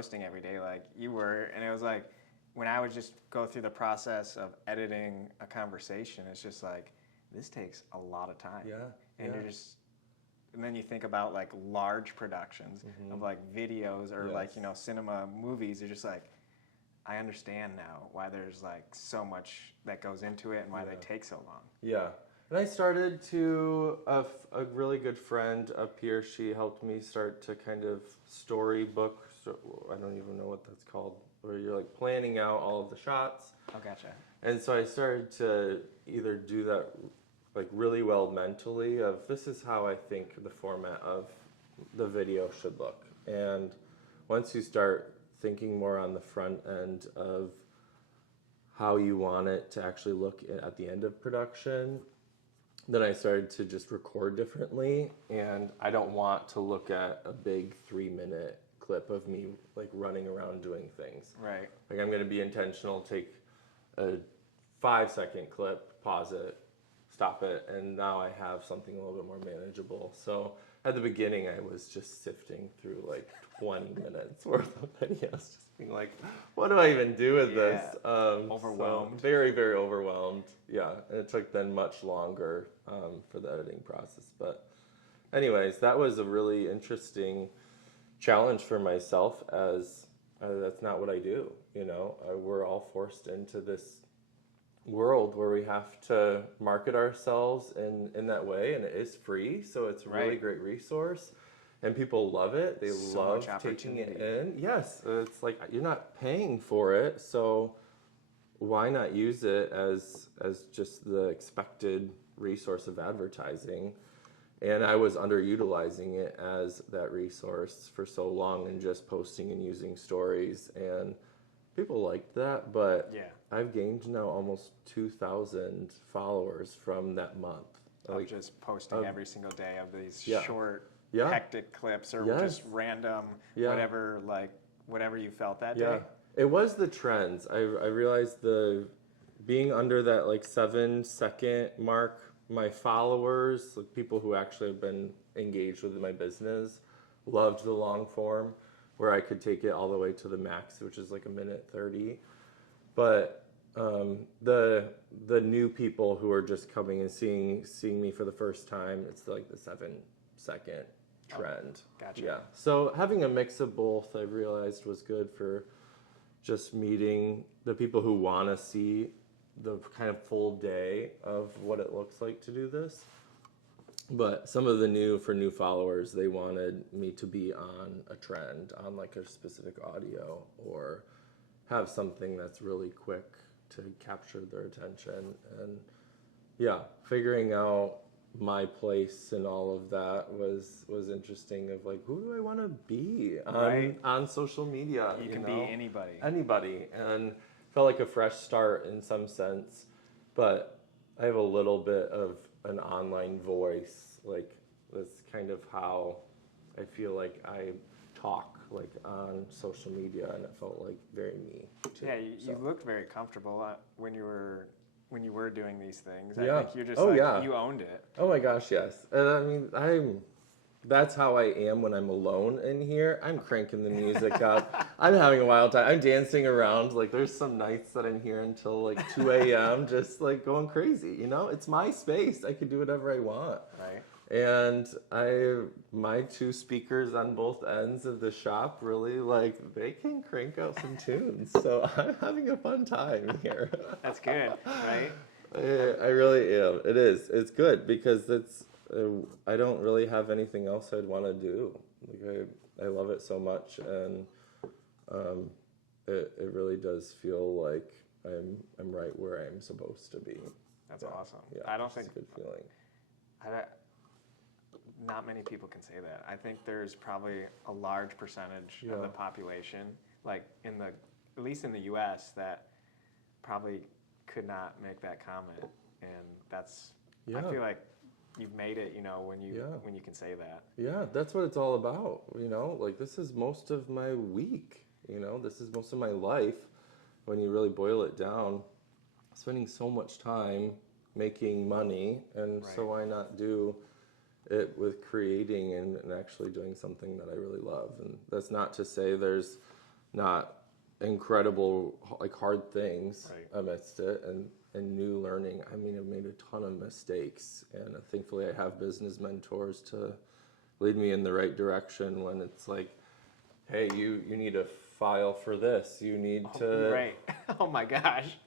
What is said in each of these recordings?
posting every day like you were, and it was like when I would just go through the process of editing a conversation, it's just like this takes a lot of time. And you're just, and then you think about like large productions of like videos or like, you know, cinema movies. You're just like, I understand now why there's like so much that goes into it and why they take so long. Yeah. And I started to, a really good friend up here, she helped me start to kind of storybook, I don't even know what that's called, where you're like planning out all of the shots. Oh, gotcha. And so I started to either do that like really well mentally of this is how I think the format of the video should look. And once you start thinking more on the front end of how you want it to actually look at the end of production, then I started to just record differently. And I don't want to look at a big 3-minute clip of me like running around doing things. Right. Like I'm going to be intentional, take a 5-second clip, pause it, stop it, and now I have something a little bit more manageable. So at the beginning, I was just sifting through like 20 minutes worth of videos, just being like, what do I even do with this? Overwhelmed. So very, very overwhelmed. Yeah, and it took then much longer for the editing process. But anyways, that was a really interesting challenge for myself as that's not what I do. You know, we're all forced into this world where we have to market ourselves in that way, and it is free, so it's a really great resource, and people love it. They love taking it in. Yes, it's like you're not paying for it, so why not use it as just the expected resource of advertising? And I was underutilizing it as that resource for so long and just posting and using stories, and people liked that, but I've gained now almost 2,000 followers from that month. Like just posting every single day of these short, hectic clips or just random, whatever you felt that day. It was the trends. I realized being under that like 7-second mark, my followers, like people who actually have been engaged with my business, loved the long form, where I could take it all the way to the max, which is like 1:30. But the new people who are just coming and seeing me for the first time, it's like the 7-second trend. Gotcha. Yeah. So having a mix of both, I realized was good for just meeting the people who want to see the kind of full day of what it looks like to do this. But some of the new followers, they wanted me to be on a trend, on like a specific audio, or have something that's really quick to capture their attention. And figuring out my place and all of that was interesting, of like, who do I want to be on social media? You can be anybody. Anybody. And felt like a fresh start in some sense, but I have a little bit of an online voice. Like that's kind of how I feel like I talk like on social media, and it felt like very me too. Yeah, you looked very comfortable when you were doing these things. Yeah. I think you're just you owned it. Oh my gosh, yes. And I mean, that's how I am when I'm alone in here. I'm cranking the music up. I'm having a wild time. I'm dancing around. Like there's some nights that I'm here until like 2 a.m. just like going crazy, you know? It's my space. I can do whatever I want. Right. And my 2 speakers on both ends of the shop really like, they can crank out some tunes. So I'm having a fun time here. That's good, right? I really am. It is. It's good because I don't really have anything else I'd want to do. Like I love it so much, and it really does feel like I'm right where I'm supposed to be. That's awesome. Yeah, I don't think it's a good feeling. Not many people can say that. I think there's probably a large percentage of the population, like at least in the U.S., that probably could not make that comment, and that's. I feel like you've made it, you know, when you can say that. Yeah, that's what it's all about, you know? Like, this is most of my week, you know? This is most of my life, when you really boil it down. Spending so much time making money, and so why not do it with creating and actually doing something that I really love? And that's not to say there's not incredible, like hard things Right. amidst it, and new learning. I mean, I've made a ton of mistakes, and thankfully I have business mentors to lead me in the right direction when it's like, hey, you need to file for this. You need to Right. Oh my gosh.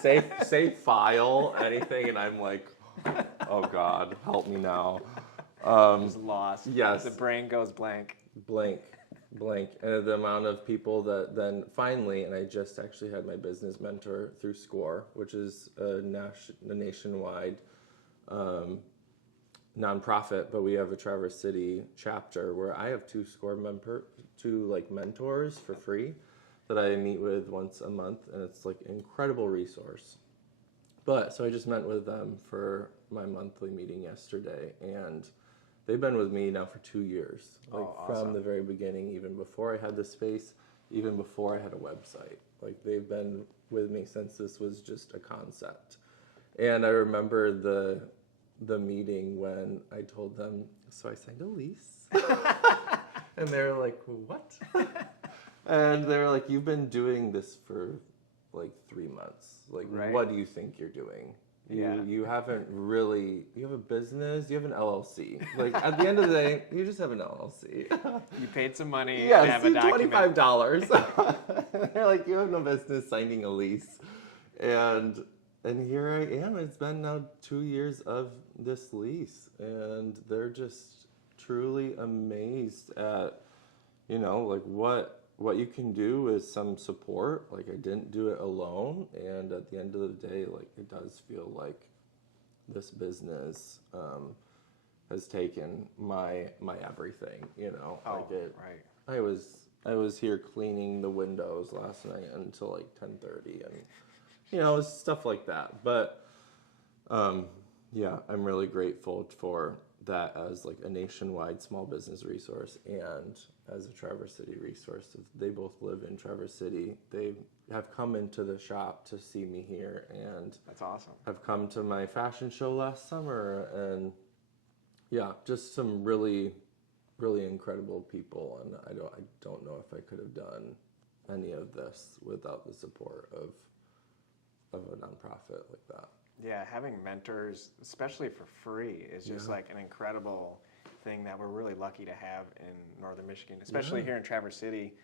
say file anything, and I'm like, oh God, help me now. Just lost. Yes. The brain goes blank. Blank. And the amount of people that then finally, and I just actually had my business mentor through SCORE, which is a nationwide nonprofit, but we have a Traverse City chapter where I have two mentors for free that I meet with once a month, and it's like an incredible resource. But so I just met with them for my monthly meeting yesterday, and they've been with me now for 2 years, like awesome. from the very beginning, even before I had the space, even before I had a website. Like they've been with me since this was just a concept. And I remember the meeting when I told them, so I signed a lease. And they were like, what? And they were like, you've been doing this for like 3 months. Like, Right. What do you think you're doing? Yeah. You haven't really, you have a business, you have an LLC. Like, at the end of the day, you just have an LLC. You paid some money and Yes, have a document. $25. They're like, you have no business signing a lease. And here I am. It's been now 2 years of this lease. And they're just truly amazed at, like what you can do with some support. Like I didn't do it alone, and at the end of the day, like it does feel like this business has taken my everything. Right. I was here cleaning the windows last night until like 10:30, and it's stuff like that. But yeah, I'm really grateful for that as like a nationwide small business resource and as a Traverse City resource. They both live in Traverse City. They have come into the shop to see me here, and That's awesome. have come to my fashion show last summer, and yeah, just some really, really incredible people. And I don't know if I could have done any of this without the support of a nonprofit like that. Yeah, having mentors, especially for free, is just like an incredible thing that we're really lucky to have in Northern Michigan, especially here in Traverse City.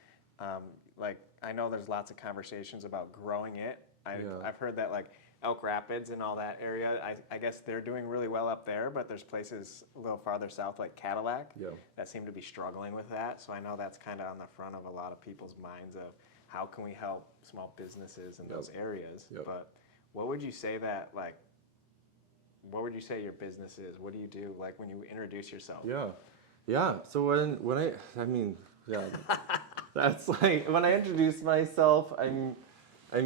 Like I know there's lots of conversations about growing it. I've heard that like Elk Rapids and all that area, I guess they're doing really well up there, but there's places a little farther south like Cadillac that seem to be struggling with that. So I know that's kind of on the front of a lot of people's minds of how can we help small businesses in those areas. But what would you say what would you say your business is? What do you do like when you introduce yourself? Yeah. So that's like when I introduce myself, I'm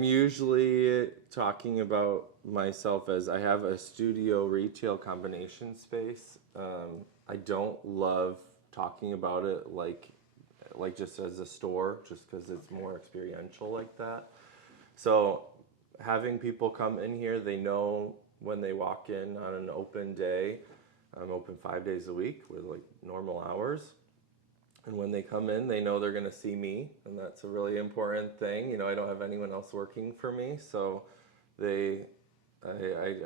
usually talking about myself as I have a studio retail combination space. I don't love talking about it like just as a store, just because it's more experiential like that. So having people come in here, they know when they walk in on an open day. I'm open 5 days a week with like normal hours. And when they come in, they know they're going to see me, and that's a really important thing. I don't have anyone else working for me, so I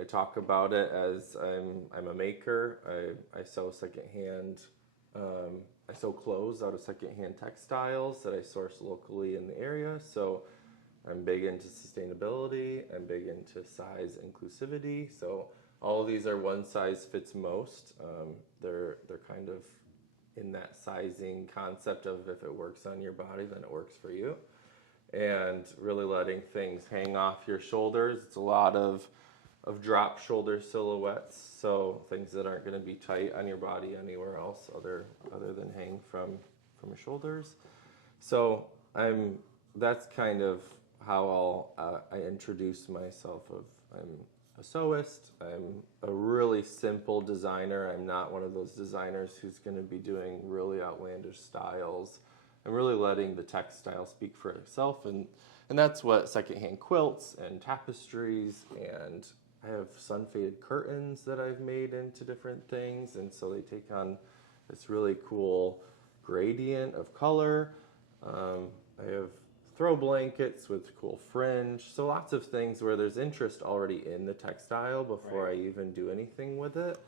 talk about it as I'm a maker. I sew secondhand. I sew clothes out of secondhand textiles that I source locally in the area. So I'm big into sustainability. I'm big into size inclusivity. So all of these are one size fits most. They're kind of in that sizing concept of if it works on your body, then it works for you. And really letting things hang off your shoulders. It's a lot of drop shoulder silhouettes, so things that aren't going to be tight on your body anywhere else other than hang from your shoulders. So that's kind of how I introduce myself. I'm a sewist. I'm a really simple designer. I'm not one of those designers who's going to be doing really outlandish styles. I'm really letting the textile speak for itself, and that's what secondhand quilts and tapestries, and I have sun-faded curtains that I've made into different things, and so they take on this really cool gradient of color. I have throw blankets with cool fringe. So lots of things where there's interest already in the textile before I even do anything with it.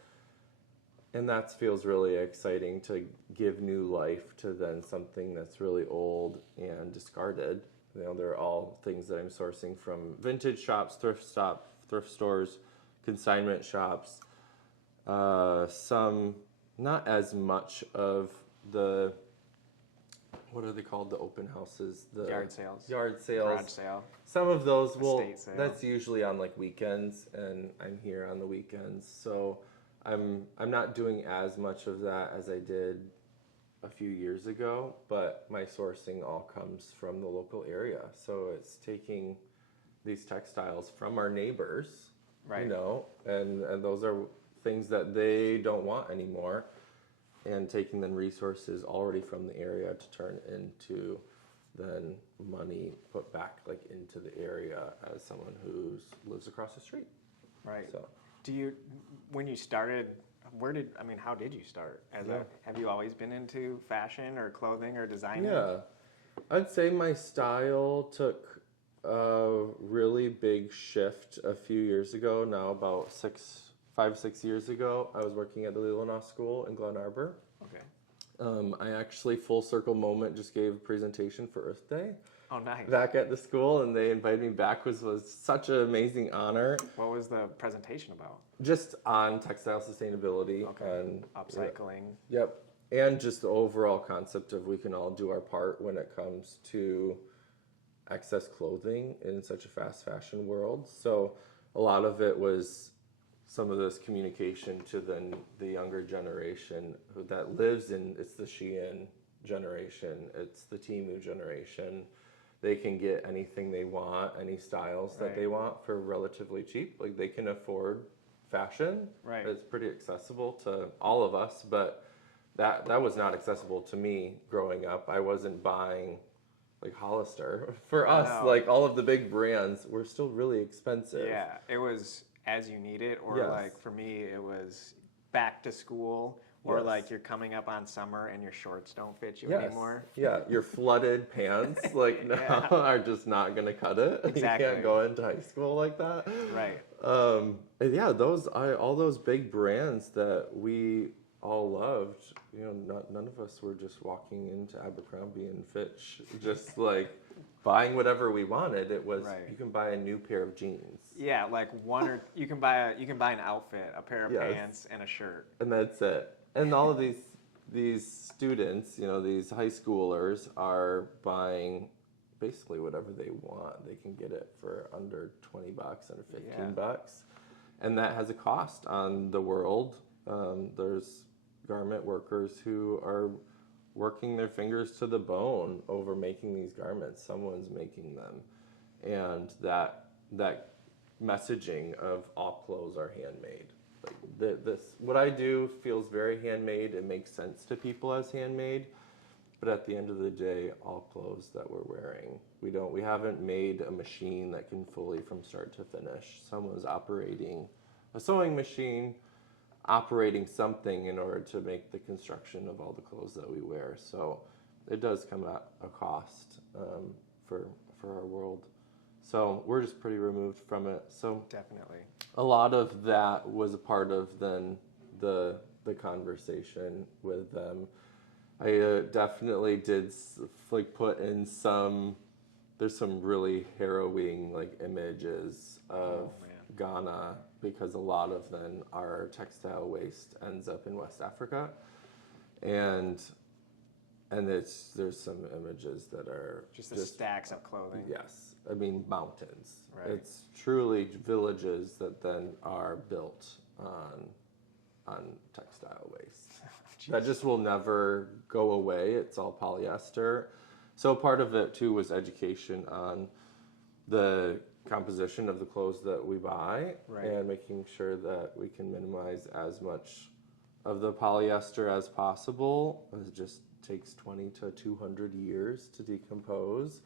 And that feels really exciting to give new life to then something that's really old and discarded. You know, they're all things that I'm sourcing from vintage shops, thrift stores, consignment shops. Some, not as much of the, what are they called? The open houses, the yard sales, garage sale. Some of those that's usually on like weekends, and I'm here on the weekends, so I'm not doing as much of that as I did a few years ago, but my sourcing all comes from the local area. So it's taking these textiles from our neighbors, you know, and those are things that they don't want anymore, and taking then resources already from the area to turn into then money put back like into the area as someone who lives across the street. Right. So do you, when you started, how did you start? Have you always been into fashion or clothing or designing? Yeah, I'd say my style took a really big shift a few years ago now, about 5-6 years ago. I was working at the Leelanau School in Glen Arbor. Okay. I actually, full circle moment, just gave a presentation for Earth Day. Oh, nice. Back at the school, and they invited me back, was such an amazing honor. What was the presentation about? Just on textile sustainability. And upcycling. Yep. And just the overall concept of we can all do our part when it comes to excess clothing in such a fast fashion world. So a lot of it was some of this communication to then the younger generation that lives in, it's the Shein generation, it's the Temu generation. They can get anything they want, any styles that they want for relatively cheap. Like they can afford fashion. Right. It's pretty accessible to all of us, but that was not accessible to me growing up. I wasn't buying like Hollister. For us, like all of the big brands were still really expensive. Yeah, it was as you need it, or like for me, it was back to school. Or like you're coming up on summer and your shorts don't fit you anymore. Yeah, your flooded pants are just not going to cut it. Exactly. You can't go into high school like that. Right. All those big brands that we all loved, you know, none of us were just walking into Abercrombie and Fitch, just like buying whatever we wanted. It was you can buy a new pair of jeans. Yeah, like you can buy an outfit, a pair of pants, and a shirt. And that's it. And all of these students, you know, these high schoolers are buying basically whatever they want. They can get it for under $20, under $15. And that has a cost on the world. There's garment workers who are working their fingers to the bone over making these garments. Someone's making them. And that messaging of all clothes are handmade. Like what I do feels very handmade. It makes sense to people as handmade, but at the end of the day, all clothes that we're wearing, we haven't made a machine that can fully from start to finish. Someone's operating a sewing machine, operating something in order to make the construction of all the clothes that we wear. So it does come at a cost for our world. So we're just pretty removed from it. So definitely. A lot of that was a part of then the conversation with them. I definitely did like put in there's some really harrowing like images of Ghana, because a lot of then our textile waste ends up in West Africa, and there's some images that are just the stacks of clothing. Yes, I mean mountains. Right. It's truly villages that then are built on textile waste. That just will never go away. It's all polyester. So part of it too was education on the composition of the clothes that we buy, and making sure that we can minimize as much of the polyester as possible. It just takes 20 to 200 years to decompose,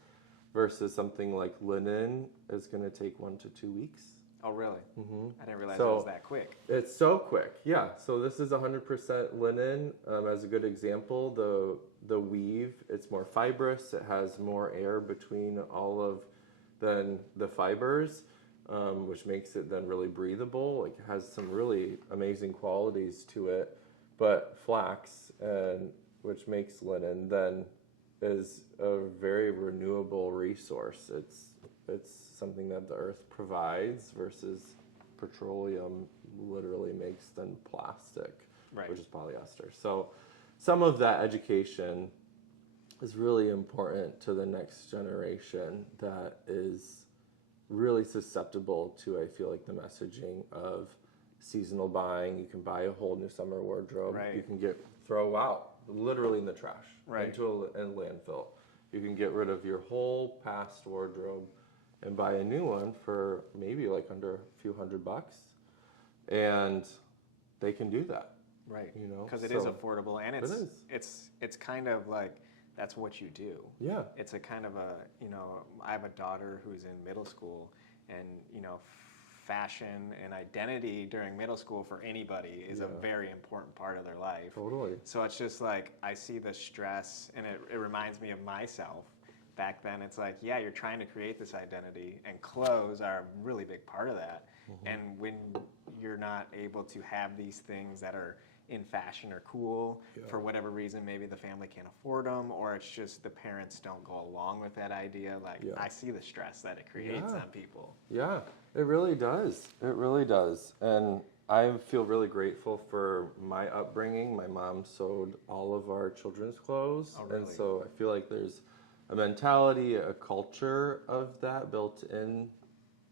versus something like linen is going to take 1 to 2 weeks. Oh, really? Mm-hmm. I didn't realize it was that quick. It's so quick, yeah. So this is 100% linen. As a good example, the weave, it's more fibrous. It has more air between all of the fibers, which makes it then really breathable. Like, it has some really amazing qualities to it. But flax, which makes linen, then is a very renewable resource. It's something that the earth provides versus petroleum literally makes then plastic, right. which is polyester. So some of that education is really important to the next generation that is really susceptible to, I feel like, the messaging of seasonal buying. You can buy a whole new summer wardrobe. Right. You can throw out literally in the trash, right. into a landfill. You can get rid of your whole past wardrobe and buy a new one for maybe like under a few $100, and they can do that. Right. You know, because it is affordable, and it's kind of like that's what you do. Yeah. It's a kind of I have a daughter who's in middle school, and fashion and identity during middle school for anybody is a very important part of their life. Totally. So it's just like I see the stress, and it reminds me of myself. Back then, it's like, yeah, you're trying to create this identity, and clothes are a really big part of that. Mm-hmm. And when you're not able to have these things that are in fashion or cool, for whatever reason, maybe the family can't afford them, or it's just the parents don't go along with that idea. Like, I see the stress that it creates on people. Yeah, it really does. It really does. And I feel really grateful for my upbringing. My mom sewed all of our children's clothes. Oh, really? And so I feel like there's a mentality, a culture of that built in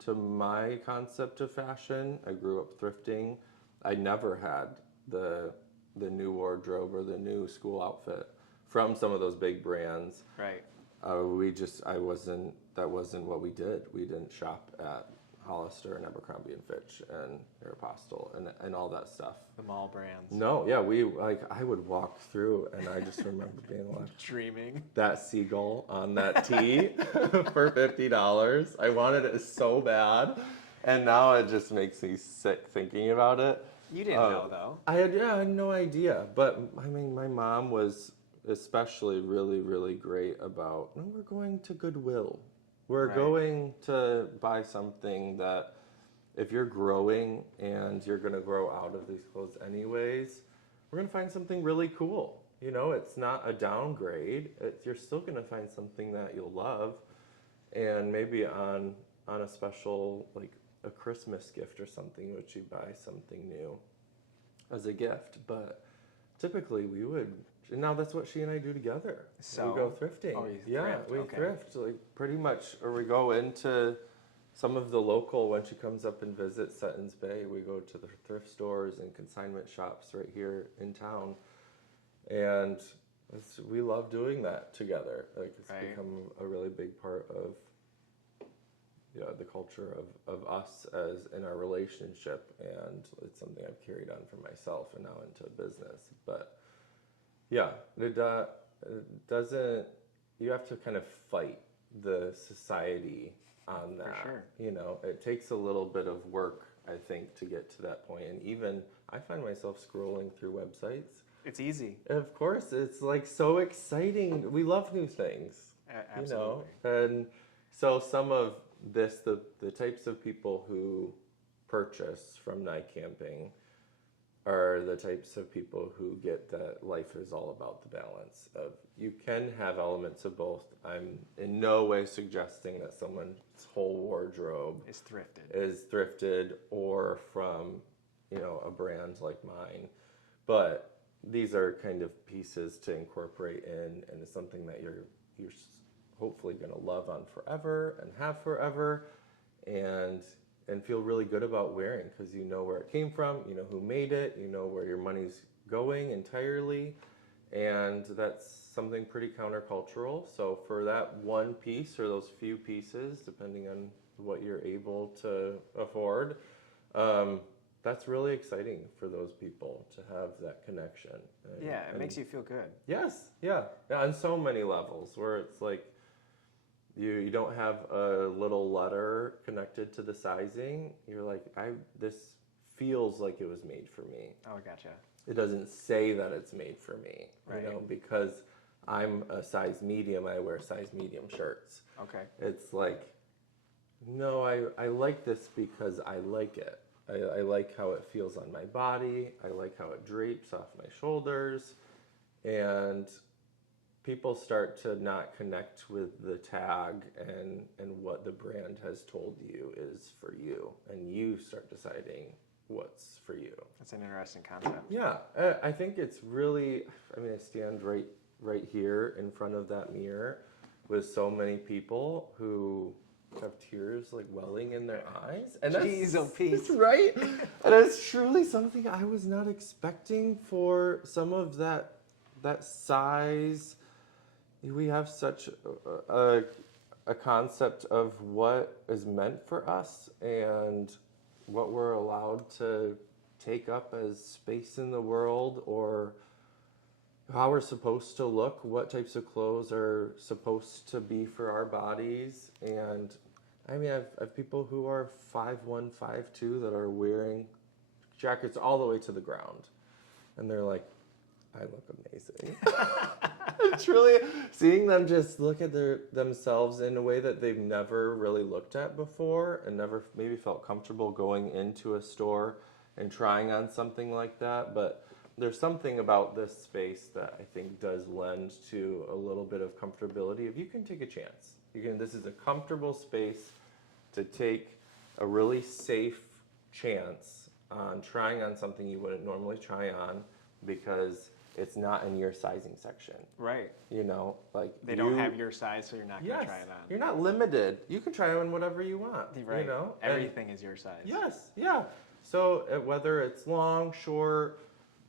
to my concept of fashion. I grew up thrifting. I never had the new wardrobe or the new school outfit from some of those big brands. Right. That wasn't what we did. We didn't shop at Hollister and Abercrombie and Fitch and Aeropostale and all that stuff. The mall brands. No, yeah, I would walk through, and I just remember being like dreaming that seagull on that tee for $50. I wanted it so bad, and now it just makes me sick thinking about it. You didn't know, though. I had no idea, but I mean, my mom was especially really, really great about, no, we're going to Goodwill. We're going to buy something that if you're growing and you're going to grow out of these clothes anyways, we're going to find something really cool. It's not a downgrade. You're still going to find something that you'll love, and maybe on a special, like a Christmas gift or something, which you buy something new as a gift. But typically we would. And now that's what she and I do together. So we go thrifting. Oh, you thrift? Thrift, like pretty much, or we go into some of the local. When she comes up and visits Sutton's Bay, we go to the thrift stores and consignment shops right here in town, and we love doing that together. Like, it's become a really big part of the culture of us as in our relationship, and it's something I've carried on for myself and now into business. But yeah, it doesn't. You have to kind of fight the society on that. For sure. It takes a little bit of work, I think, to get to that point. And even I find myself scrolling through websites. It's easy. Of course, it's like so exciting. We love new things. Absolutely. And so some of this, the types of people who purchase from Nykamping are the types of people who get that life is all about the balance of, you can have elements of both. I'm in no way suggesting that someone's whole wardrobe is thrifted or from a brand like mine, but these are kind of pieces to incorporate in, and it's something that you're hopefully going to love on forever and have forever, and feel really good about wearing, because you know where it came from, you know who made it, you know where your money's going entirely, and that's something pretty countercultural. So for that one piece or those few pieces, depending on what you're able to afford, that's really exciting for those people to have that connection. It makes you feel good. Yes, yeah, on so many levels, where it's like, you don't have a little letter connected to the sizing. You're like, this feels like it was made for me. Oh, gotcha. It doesn't say that it's made for me, right. Because I'm a size medium, I wear size medium shirts. Okay. It's like, no, I like this because I like it. I like how it feels on my body. I like how it drapes off my shoulders. And people start to not connect with the tag and what the brand has told you is for you. And you start deciding what's for you. That's an interesting concept. Yeah, I think it's really, I mean, I stand right here in front of that mirror with so many people who have tears like welling in their eyes. And Jeez, oh Pete. Right? And it's truly something I was not expecting for some of that size. We have such a concept of what is meant for us and what we're allowed to take up as space in the world, or how we're supposed to look, what types of clothes are supposed to be for our bodies. And I mean, I've people who are 5'1", 5'2" that are wearing jackets all the way to the ground. And they're like, I look amazing. It's really seeing them just look at themselves in a way that they've never really looked at before and never maybe felt comfortable going into a store and trying on something like that. But there's something about this space that I think does lend to a little bit of comfortability. If you can take a chance, this is a comfortable space to take a really safe chance on trying on something you wouldn't normally try on because it's not in your sizing section. Right. You know, like they don't have your size, so you're not going to try it on. You're not limited. You can try on whatever you want. Right. You know, everything is your size. Yes. Yeah. So whether it's long, short,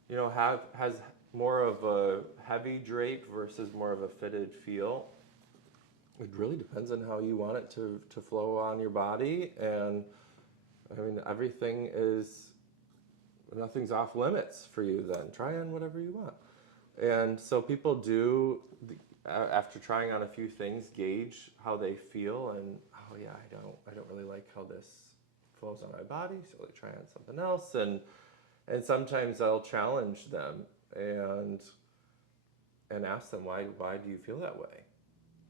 you know, has more of a heavy drape versus more of a fitted feel. It really depends on how you want it to flow on your body, and I mean nothing's off limits for you then. Try on whatever you want. And so people do, after trying on a few things, gauge how they feel and, oh yeah, I don't really like how this flows on my body, so they try on something else. And sometimes I'll challenge them and ask them, why do you feel that way?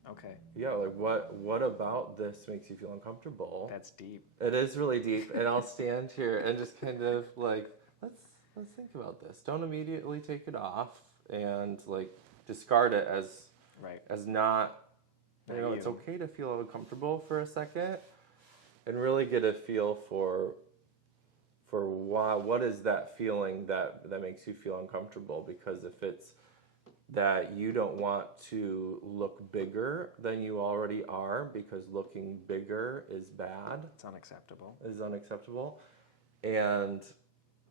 Okay. Yeah, like what about this makes you feel uncomfortable? That's deep. It is really deep. And I'll stand here and just kind of like, let's think about this. Don't immediately take it off and like discard it as not, you know, it's okay to feel uncomfortable for a second and really get a feel for what is that feeling that makes you feel uncomfortable. Because if it's that you don't want to look bigger than you already are because looking bigger is bad. It's unacceptable. Is unacceptable. And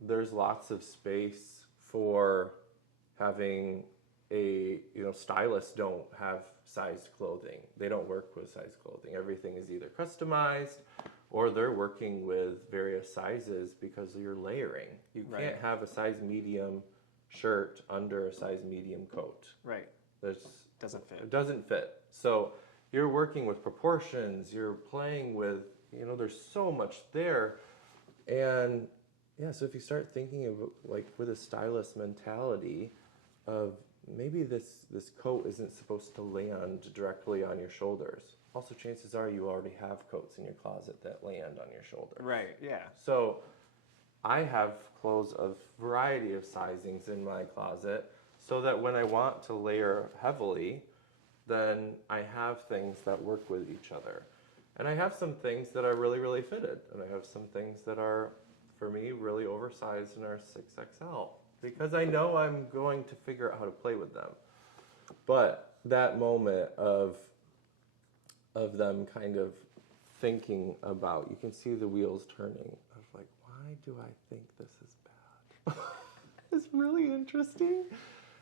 there's lots of space for having stylists don't have sized clothing. They don't work with sized clothing. Everything is either customized or they're working with various sizes because you're layering. You can't have a size medium shirt under a size medium coat. Right. Doesn't fit. It doesn't fit. So you're working with proportions, you're playing with, there's so much there. And yeah, so if you start thinking of like with a stylist mentality of maybe this coat isn't supposed to land directly on your shoulders. Also, chances are you already have coats in your closet that land on your shoulder. Right, yeah. So I have clothes of variety of sizings in my closet so that when I want to layer heavily, then I have things that work with each other. And I have some things that are really, really fitted. And I have some things that are, for me, really oversized and are 6XL. Because I know I'm going to figure out how to play with them. But that moment of them kind of thinking about, you can see the wheels turning of like, why do I think this is bad? It's really interesting.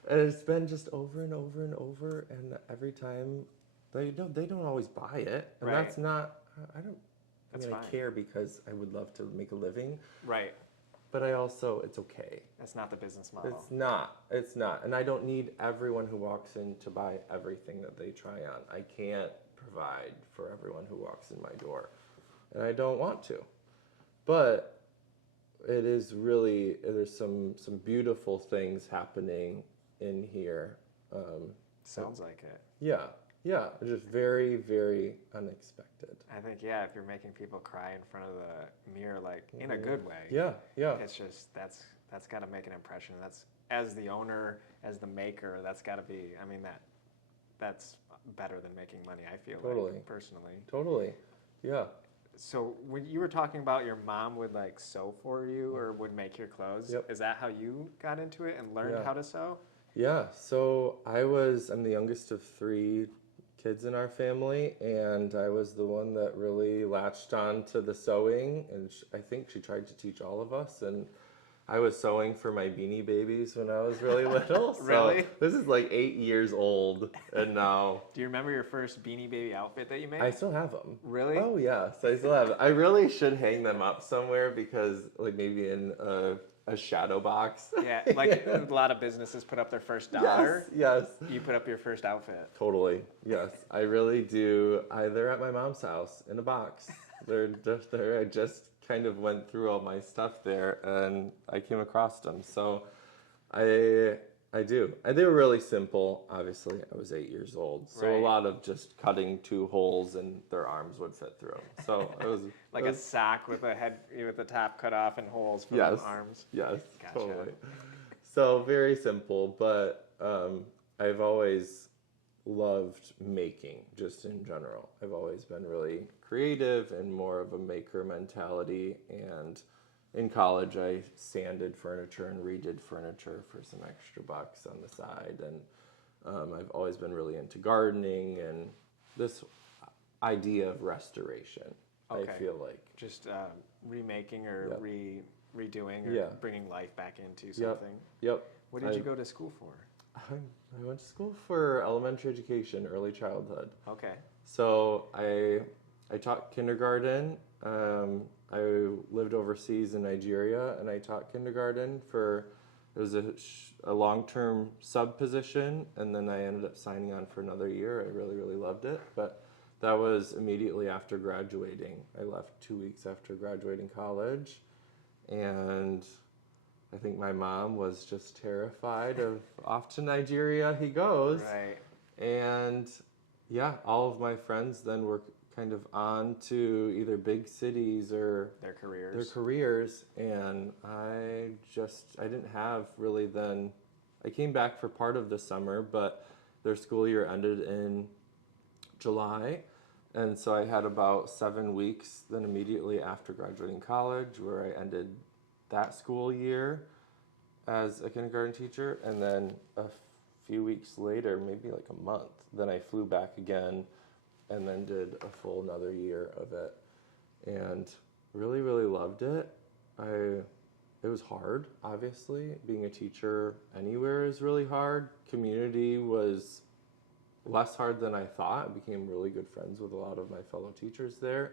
And it's been just over and over and over, and every time they don't always buy it. And right. That's not, I care because I would love to make a living. Right. But it's okay. That's not the business model. It's not. And I don't need everyone who walks in to buy everything that they try on. I can't provide for everyone who walks in my door. And I don't want to. But it is really, there's some beautiful things happening in here Sounds like it. Yeah. Yeah. Just very, very unexpected. I think, yeah, if you're making people cry in front of the mirror, like in a good way. Yeah. Yeah. It's just, that's got to make an impression. That's, as the owner, as the maker, that's got to be, I mean, that's better than making money, I feel like, personally. Totally. Yeah. So when you were talking about your mom would like sew for you or would make your clothes, is that how you got into it and learned how to sew? Yeah. So I'm the youngest of 3 kids in our family, and I was the one that really latched on to the sewing, and I think she tried to teach all of us, and I was sewing for my Beanie Babies when I was really little. Really? So this is like 8 years old, and now... Do you remember your first Beanie Baby outfit that you made? I still have them. Really? Oh, yes, I still have them. I really should hang them up somewhere because, like, maybe in a shadow box. Yeah, like a lot of businesses put up their first dollar. Yes. You put up your first outfit. Totally, yes. I really do. They're at my mom's house in a box. They're just there. I just kind of went through all my stuff there and I came across them. So I do. And they were really simple. Obviously, I was 8 years old. So a lot of just cutting 2 holes and their arms would fit through them. So it was... like a sock with the top cut off and holes for the arms. Yes, gotcha. Totally. So very simple, but I've always loved making just in general. I've always been really creative and more of a maker mentality, and in college I sanded furniture and redid furniture for some extra bucks on the side, and I've always been really into gardening and this idea of restoration. I feel like just remaking or redoing or bringing life back into something. Yep. What did you go to school for? I went to school for elementary education, early childhood. Okay. So I taught kindergarten. I lived overseas in Nigeria, and I taught kindergarten it was a long-term sub position, and then I ended up signing on for another year. I really, really loved it, but that was immediately after graduating. I left 2 weeks after graduating college, and I think my mom was just terrified of off to Nigeria he goes. Right. And yeah, all of my friends then were kind of on to either big cities or their careers. And I didn't have really then, I came back for part of the summer, but their school year ended in July. And so I had about 7 weeks then immediately after graduating college where I ended that school year as a kindergarten teacher, and then a few weeks later, maybe like a month, then I flew back again and then did a full another year of it, and really, really loved it. It was hard, obviously. Being a teacher anywhere is really hard. Community was less hard than I thought. I became really good friends with a lot of my fellow teachers there,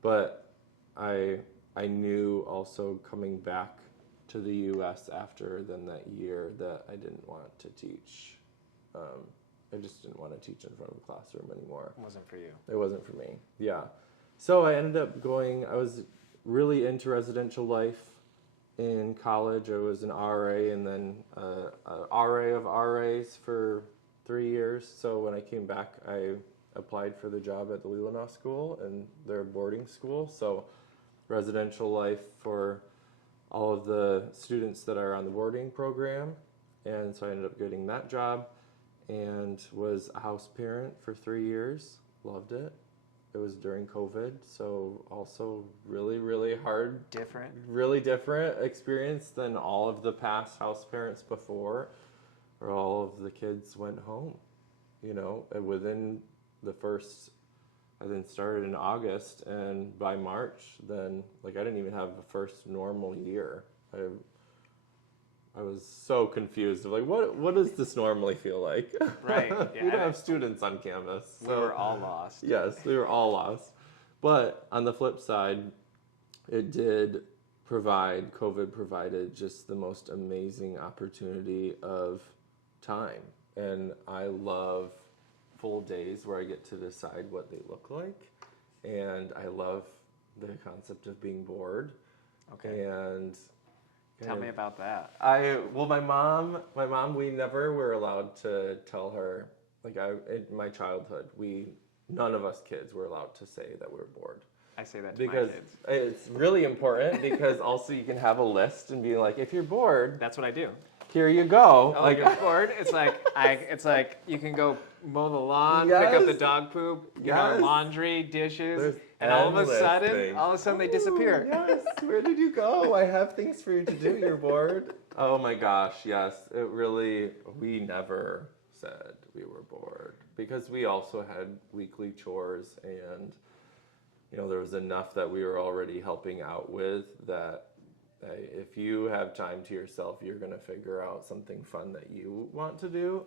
but I knew also coming back to the U.S. after then that year that I didn't want to teach. I just didn't want to teach in front of a classroom anymore. It wasn't for you. It wasn't for me, yeah. So I ended up I was really into residential life in college. I was an RA and then a RA of RAs for 3 years. So when I came back, I applied for the job at the Leelanau School and their boarding school. So residential life for all of the students that are on the boarding program. And so I ended up getting that job and was a house parent for 3 years. Loved it. It was during COVID, so also really, really hard. Really different experience than all of the past house parents before, where all of the kids went home. You know, and within the first, I then started in August, and by March, then, like, I didn't even have a first normal year. I was so confused of, like, what does this normally feel like? Right. Yeah, we don't have students on campus. So. We were all lost. Yes, we were all lost. But on the flip side, COVID provided just the most amazing opportunity of time. And I love full days where I get to decide what they look like. And I love the concept of being bored. Okay. And tell me about that. My mom, we never were allowed to tell her like in my childhood, none of us kids were allowed to say that we were bored. I say that to because my kids. It's really important because also you can have a list and be like, if you're bored, That's what I do. here you go. Oh, like you're bored? It's like you can go mow the lawn, Yes. pick up the dog poop, Yes. laundry, dishes, There's and all of a things. sudden they disappear. Yes, where did you go? I have things for you to do. You're bored. Oh my gosh, yes. We never said we were bored because we also had weekly chores, and there was enough that we were already helping out with that. If you have time to yourself, you're going to figure out something fun that you want to do.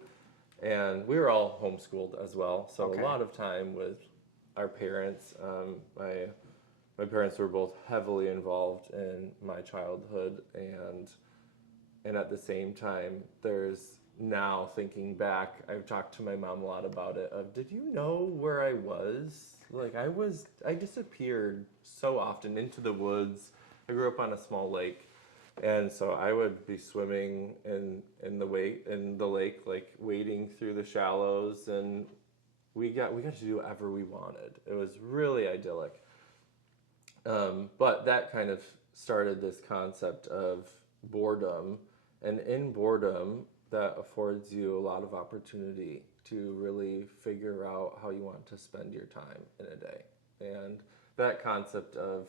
And we were all homeschooled as well, so Okay. a lot of time with our parents. My parents were both heavily involved in my childhood, and at the same time, there's now thinking back, I've talked to my mom a lot about it. Did you know where I was? Like I disappeared so often into the woods. I grew up on a small lake, and so I would be swimming in the lake, like wading through the shallows, and we got to do whatever we wanted. It was really idyllic. But that kind of started this concept of boredom, and in boredom, that affords you a lot of opportunity to really figure out how you want to spend your time in a day. And that concept of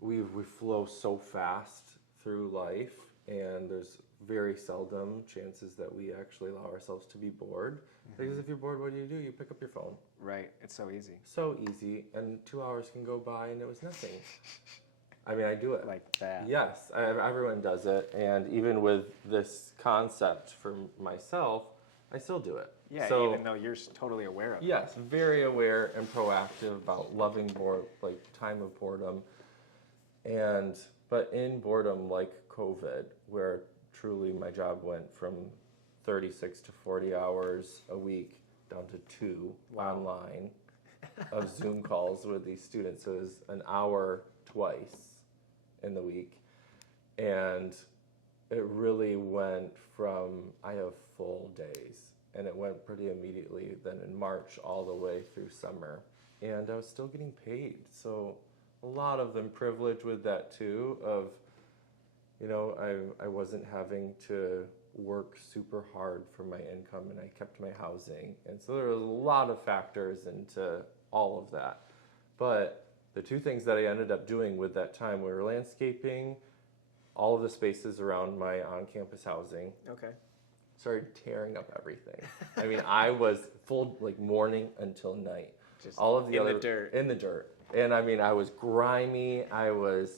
we flow so fast through life, and there's very seldom chances that we actually allow ourselves to be bored. Mm-hmm. Because if you're bored, what do? You pick up your phone. Right. It's so easy. So easy, and 2 hours can go by and it was nothing. I mean, I do it. Like that. Yes, everyone does it, and even with this concept for myself, I still do it. Yeah, so, even though you're totally aware of it. Yes, very aware and proactive about loving time of boredom. But in boredom, like COVID, where truly my job went from 36 to 40 hours a week down to 2 online of Zoom calls with these students. So it was an hour twice in the week. And it really went from, I have full days, and it went pretty immediately then in March all the way through summer. And I was still getting paid. So a lot of them privilege with that too of, I wasn't having to work super hard for my income, and I kept my housing. And so there was a lot of factors into all of that. But the two things that I ended up doing with that time were landscaping all of the spaces around my on-campus housing. Okay. Started tearing up everything. I mean, I was full morning until night. Just all of the in the dirt. In the dirt. And I mean, I was grimy. It was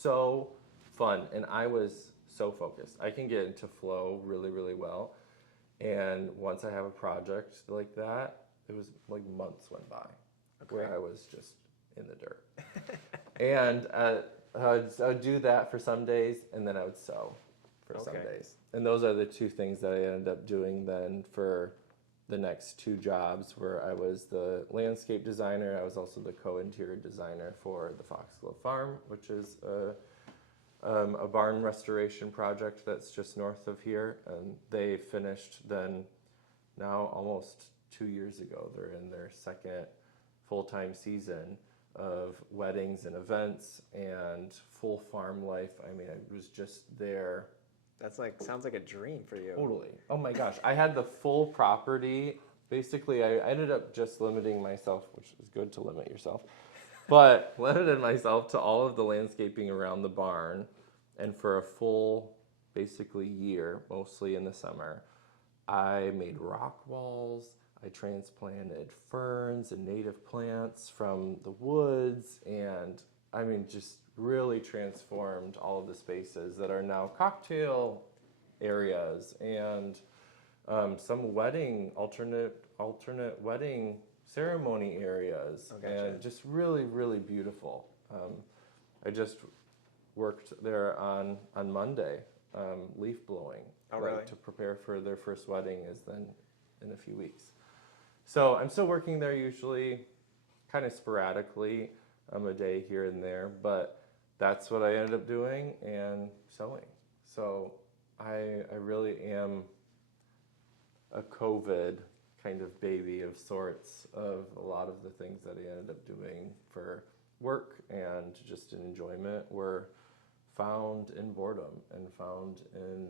so fun, and I was so focused. I can get into flow really, really well. And once I have a project like that, it was like months went by where I was just in the dirt. And I would do that for some days, and then I would sew for some days. And those are the two things that I ended up doing then for the next two jobs, where I was the landscape designer. I was also the co-interior designer for the Foxglove Farm, which is a barn restoration project that's just north of here. And they finished then now almost 2 years ago. They're in their second full-time season of weddings and events and full farm life. I mean, I was just there. That's sounds like a dream for you. Totally. Oh my gosh. I had the full property. Basically, I ended up just limiting myself, which is good to limit yourself, but limited myself to all of the landscaping around the barn. And for a full, basically year, mostly in the summer, I made rock walls. I transplanted ferns and native plants from the woods, and I mean, just really transformed all of the spaces that are now cocktail areas and some alternate wedding ceremony areas. Oh, gotcha. And just really, really beautiful. I just worked there on Monday, leaf blowing. Oh, really? To prepare for their first wedding is then in a few weeks. So I'm still working there usually, kind of sporadically, a day here and there, but that's what I ended up doing and sewing. So I really am a COVID kind of baby of sorts of a lot of the things that I ended up doing for work and just in enjoyment were found in boredom and found in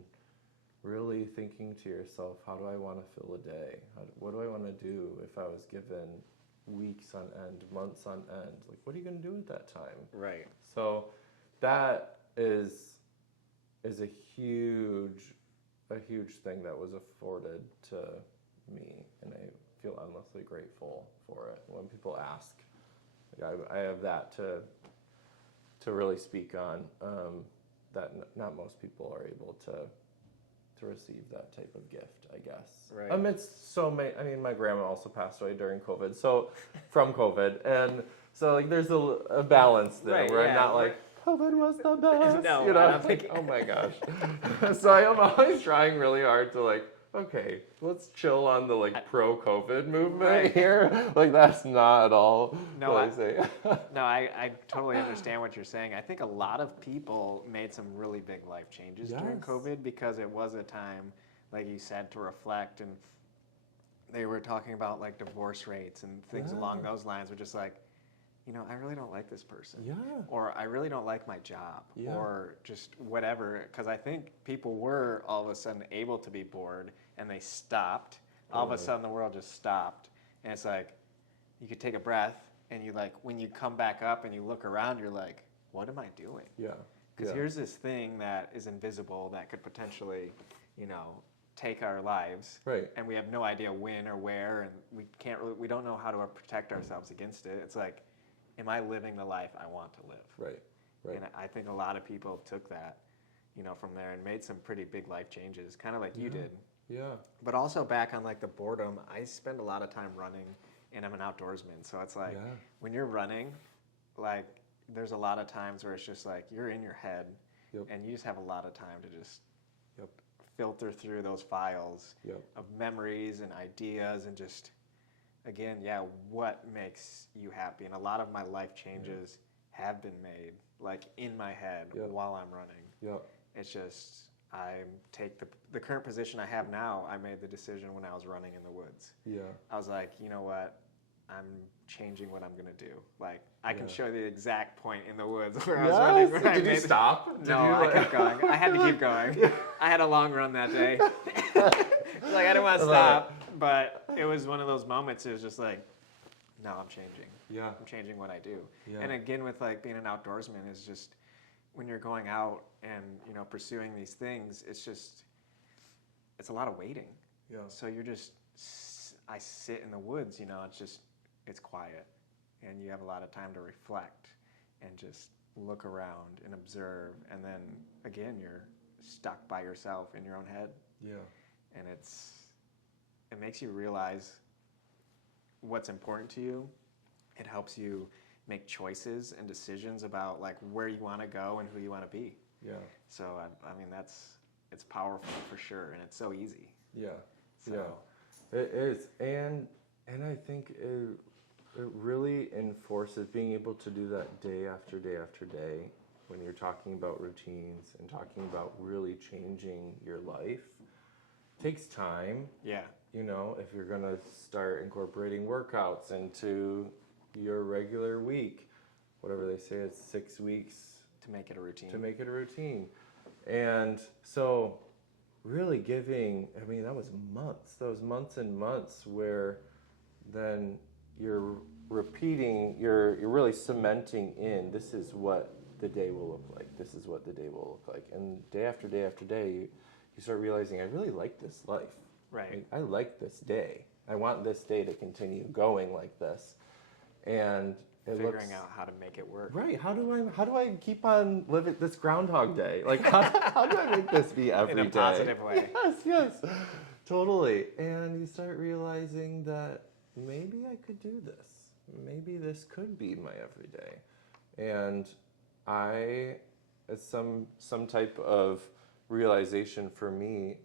really thinking to yourself, how do I want to fill a day? What do I want to do if I was given weeks on end, months on end? Like, what are you going to do at that time? Right. So that is a huge thing that was afforded to me, and I feel endlessly grateful for it. When people ask, like, I have that to really speak on, that not most people are able to receive that type of gift, I guess. Right. Amidst so many, I mean, my grandma also passed away during COVID, so from COVID, and so like there's a balance there, right, where I'm not like, COVID was the best. No, you know, I don't think. Oh my gosh. So I am always trying really hard to like, okay, let's chill on the like pro-COVID movement here. Like that's not at all what I say. No, I totally understand what you're saying. I think a lot of people made some really big life changes during COVID because it was a time, like you said, to reflect, and they were talking about like divorce rates and things along those lines. We're just like, you know, I really don't like this person. Yeah. Or I really don't like my job. Yeah. Or just whatever. Because I think people were all of a sudden able to be bored and they stopped. All of a sudden the world just stopped. And it's like, you could take a breath and you like, when you come back up and you look around, you're like, what am I doing? Yeah. Because here's this thing that is invisible that could potentially, you know, take our lives. Right. And we have no idea when or where, and we don't know how to protect ourselves against it. It's like, am I living the life I want to live? Right, right. And I think a lot of people took that, you know, from there and made some pretty big life changes, kind of like you did. Yeah. But also back on like the boredom, I spend a lot of time running, and I'm an outdoorsman. So it's like when you're running, like there's a lot of times where it's just like you're in your head, and you just have a lot of time to just filter through those files of memories and ideas and just, again, what makes you happy? And a lot of my life changes have been made like in my head while I'm running. Yeah. It's just, I take the current position I have now, I made the decision when I was running in the woods. Yeah. I was like, you know what? I'm changing what I'm going to do. Like, I can show the exact point in the woods where I was running. Where Did you stop? I kept going. I had to keep going. I had a long run that day. Like, I didn't want to stop. But it was one of those moments, it was just like, no, I'm changing. Yeah. I'm changing what I do. Yeah. And again, with like being an outdoorsman is just, when you're going out and, you know, pursuing these things, it's a lot of waiting. Yeah. So you're just, I sit in the woods, you know, it's quiet. And you have a lot of time to reflect and just look around and observe. And then again, you're stuck by yourself in your own head. Yeah. And it makes you realize what's important to you. It helps you make choices and decisions about like where you want to go and who you want to be. Yeah. So I mean it's powerful for sure, and it's so easy. Yeah. So. Yeah. It is, and I think it really enforces being able to do that day after day after day when you're talking about routines and talking about really changing your life. It takes time. Yeah. You know, if you're going to start incorporating workouts into your regular week, whatever they say, it's 6 weeks. To make it a routine. And so really giving, I mean, that was months and months where then you're repeating, you're really cementing in, this is what the day will look like. This is what the day will look like. And day after day after day, you start realizing, I really like this life. Right. I like this day. I want this day to continue going like this. And figuring out how to make it work. Right. How do I keep on living this Groundhog Day? Like how do I make this be every day? In a positive way. Yes. Totally. And you start realizing that maybe I could do this. Maybe this could be my everyday. And as some type of realization for me,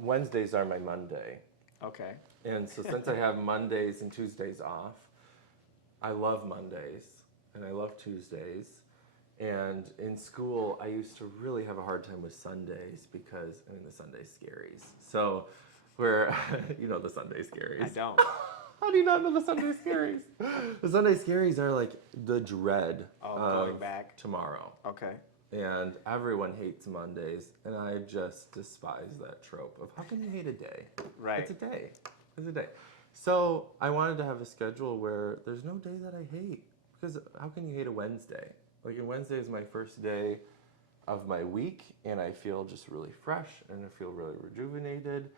Wednesdays are my Monday. Okay. And so since I have Mondays and Tuesdays off, I love Mondays and I love Tuesdays. And in school, I used to really have a hard time with Sundays because, the Sunday scaries. So, where, you know the Sunday scaries. I don't. How do you not know the Sunday scaries? The Sunday scaries are like the dread of going back tomorrow. Okay. And everyone hates Mondays, and I just despise that trope of how can you hate a day? Right. It's a day. It's a day. So I wanted to have a schedule where there's no day that I hate, because how can you hate a Wednesday? Like, Wednesday is my first day of my week, and I feel just really fresh, and I feel really rejuvenated,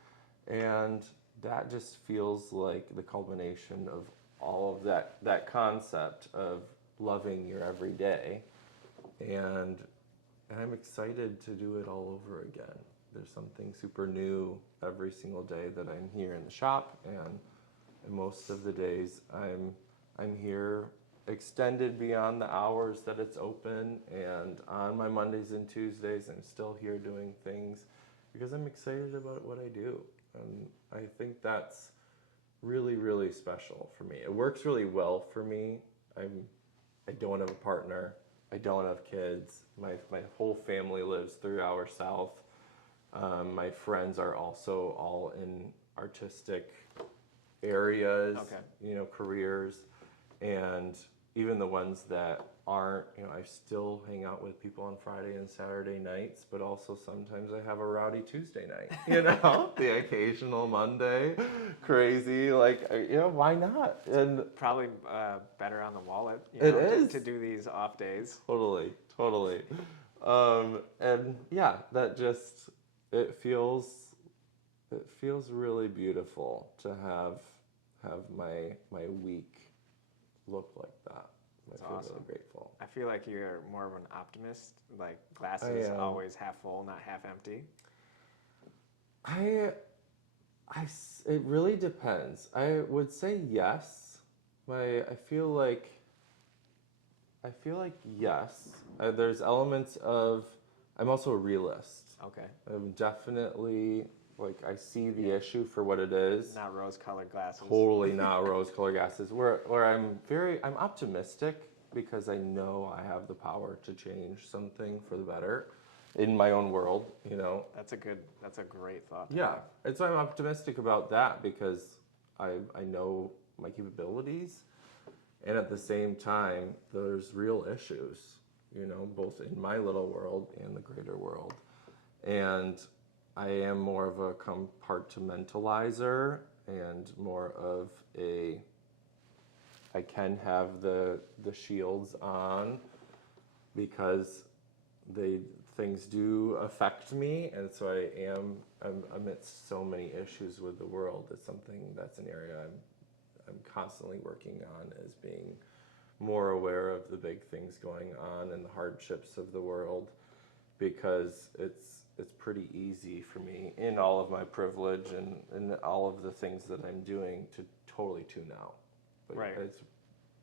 and that just feels like the culmination of all of that concept of loving your everyday, and I'm excited to do it all over again. There's something super new every single day that I'm here in the shop, and most of the days I'm here extended beyond the hours that it's open, and on my Mondays and Tuesdays I'm still here doing things because I'm excited about what I do, and I think that's really, really special for me. It works really well for me. I don't have a partner. I don't have kids. My whole family lives 3 hours south. My friends are also all in artistic areas, careers, and even the ones that aren't, I still hang out with people on Friday and Saturday nights, but also sometimes I have a rowdy Tuesday night, the occasional Monday, crazy, why not? And probably better on the wallet, it is to do these off days. Totally. And yeah, that just, it feels really beautiful to have my week look like that. That's I feel awesome. really grateful. I feel like you're more of an optimist, like glasses always half full, not half empty. It really depends. I would say yes. I feel like yes. There's elements of, I'm also a realist. Okay. I'm definitely, I see the issue for what it is. Not rose-colored glasses. Totally not rose-colored glasses. Where I'm optimistic because I know I have the power to change something for the better in my own world, That's a great thought. Yeah. And so I'm optimistic about that because I know my capabilities. And at the same time, there's real issues, both in my little world and the greater world. And I am more of a compartmentalizer and more of I can have the shields on because things do affect me, and so I'm amidst so many issues with the world. It's an area I'm constantly working on, is being more aware of the big things going on and the hardships of the world, because it's pretty easy for me, in all of my privilege and all of the things that I'm doing, to totally tune out. But right. It's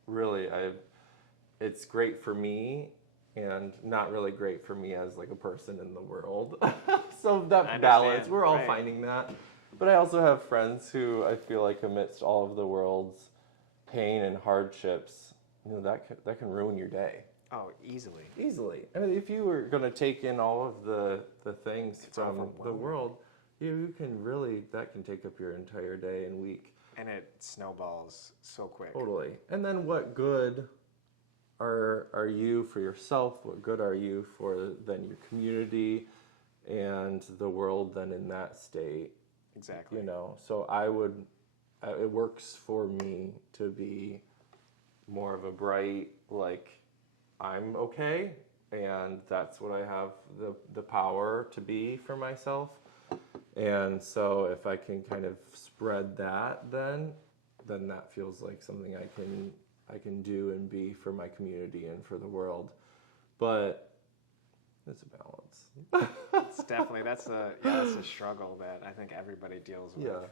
really, it's great for me and not really great for me as a person in the world. So that balance, we're all finding that. But I also have friends who I feel like amidst all of the world's pain and hardships, that can ruin your day. Oh, easily. I mean, if you were going to take in all of the things from the world, that can take up your entire day and week. And it snowballs so quick. Totally. And then what good are you for yourself? What good are you for then your community and the world then in that state? Exactly. So it works for me to be more of a bright, I'm okay, and that's what I have the power to be for myself. And so if I can kind of spread that, then that feels like something I can do and be for my community and for the world. But it's a balance. It's definitely, that's a struggle that I think everybody deals with. Yeah.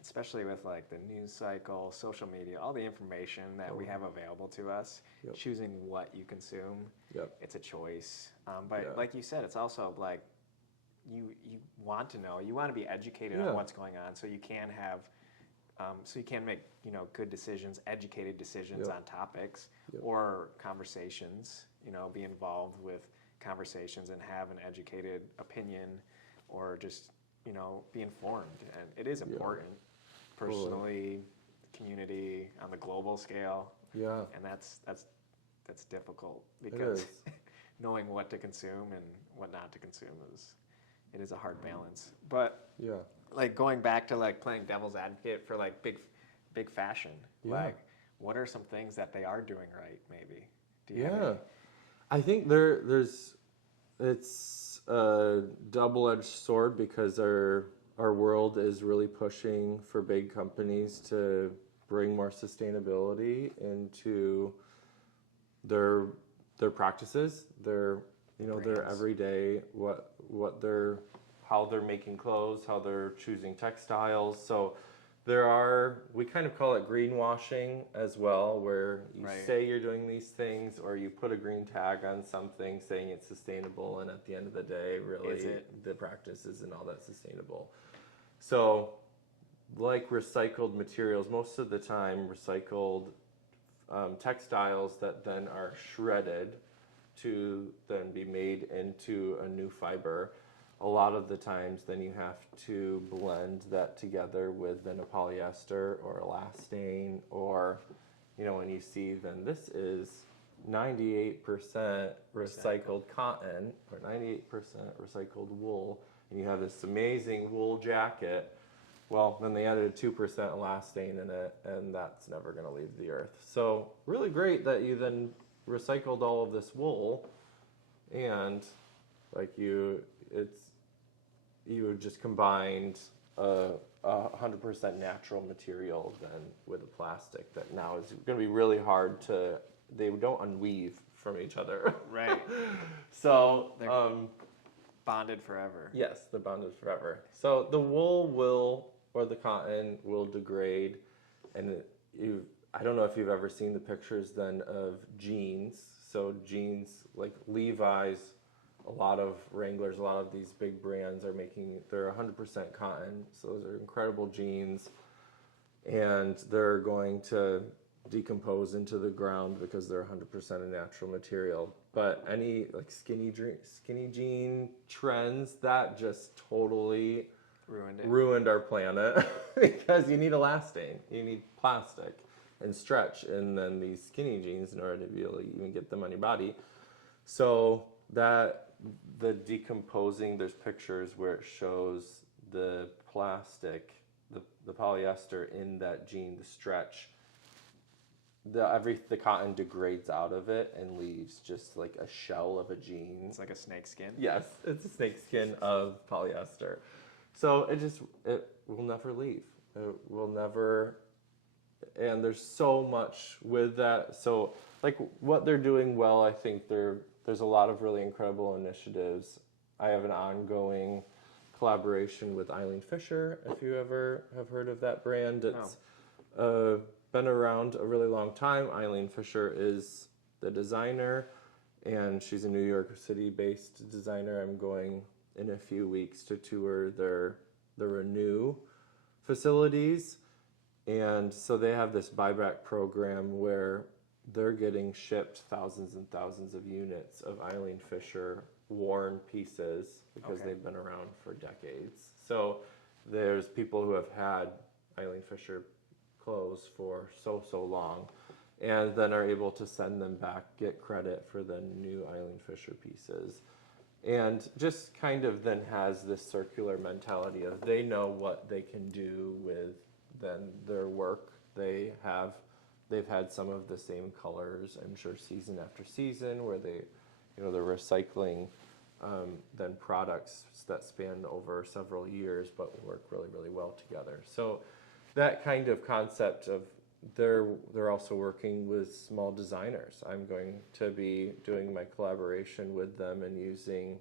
Especially with the news cycle, social media, all the information that we have available to us, choosing what you consume. It's a choice. But like you said, it's also you want to know, you want to be educated on what's going on, so you can have, so you can make good decisions, educated decisions on topics or conversations. be involved with conversations and have an educated opinion, or just be informed. And it is important, personally, community, on the global scale. Yeah. And that's difficult, because knowing what to consume and what not to consume is a hard balance. But like going back to like playing devil's advocate for like big fashion, like what are some things that they are doing right, maybe? Do you have any? I think it's a double-edged sword, because our world is really pushing for big companies to bring more sustainability into their practices, their everyday, how they're making clothes, how they're choosing textiles. So we kind of call it greenwashing as well, where you say you're doing these things, or you put a green tag on something saying it's sustainable, and at the end of the day, really, the practice isn't all that sustainable. So, like recycled materials, most of the time, recycled textiles that then are shredded to then be made into a new fiber. A lot of the times, then you have to blend that together with then a polyester or elastane, or, when you see then this is 98% recycled cotton or 98% recycled wool, and you have this amazing wool jacket. Well, then they added a 2% elastane in it, and that's never going to leave the earth. So really great that you then recycled all of this wool, and you just combined a 100% natural material then with a plastic that now is going to be really hard they don't unweave from each other. Right. So they're bonded forever. Yes, they're bonded forever. So the wool or the cotton will degrade, and I don't know if you've ever seen the pictures then of jeans. So jeans like Levi's, a lot of Wranglers, a lot of these big brands they're 100% cotton. So those are incredible jeans, and they're going to decompose into the ground because they're 100% a natural material. But any like skinny jean trends, that just totally ruined our planet because you need elastane, you need plastic and stretch, and then these skinny jeans in order to be able to even get them on your body. So that the decomposing, there's pictures where it shows the plastic, the polyester in that jean, the stretch. The cotton degrades out of it and leaves just like a shell of a jean. It's like a snake skin. Yes, it's a snake skin of polyester. So it will never leave. It will never, and there's so much with that. So like what they're doing well, I think there's a lot of really incredible initiatives. I have an ongoing collaboration with Eileen Fisher, if you ever have heard of that brand. It's been around a really long time. Eileen Fisher is the designer, and she's a New York City-based designer. I'm going in a few weeks to tour their Renew facilities, and so they have this buyback program where they're getting shipped thousands and thousands of units of Eileen Fisher worn pieces because they've been around for decades. So there's people who have had Eileen Fisher clothes for so long, and then are able to send them back, get credit for the new Eileen Fisher pieces, and just kind of then has this circular mentality of they know what they can do with then their work. They've had some of the same colors, I'm sure, season after season, where they're recycling then products that span over several years but work really, really well together. So that kind of concept of they're also working with small designers. I'm going to be doing my collaboration with them and using,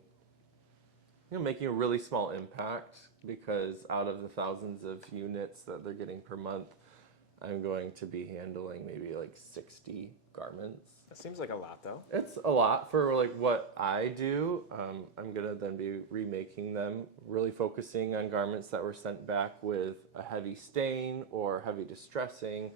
making a really small impact, because out of the thousands of units that they're getting per month, I'm going to be handling maybe like 60 garments. That seems like a lot, though. It's a lot for like what I do. I'm gonna then be remaking them, really focusing on garments that were sent back with a heavy stain or heavy distressing.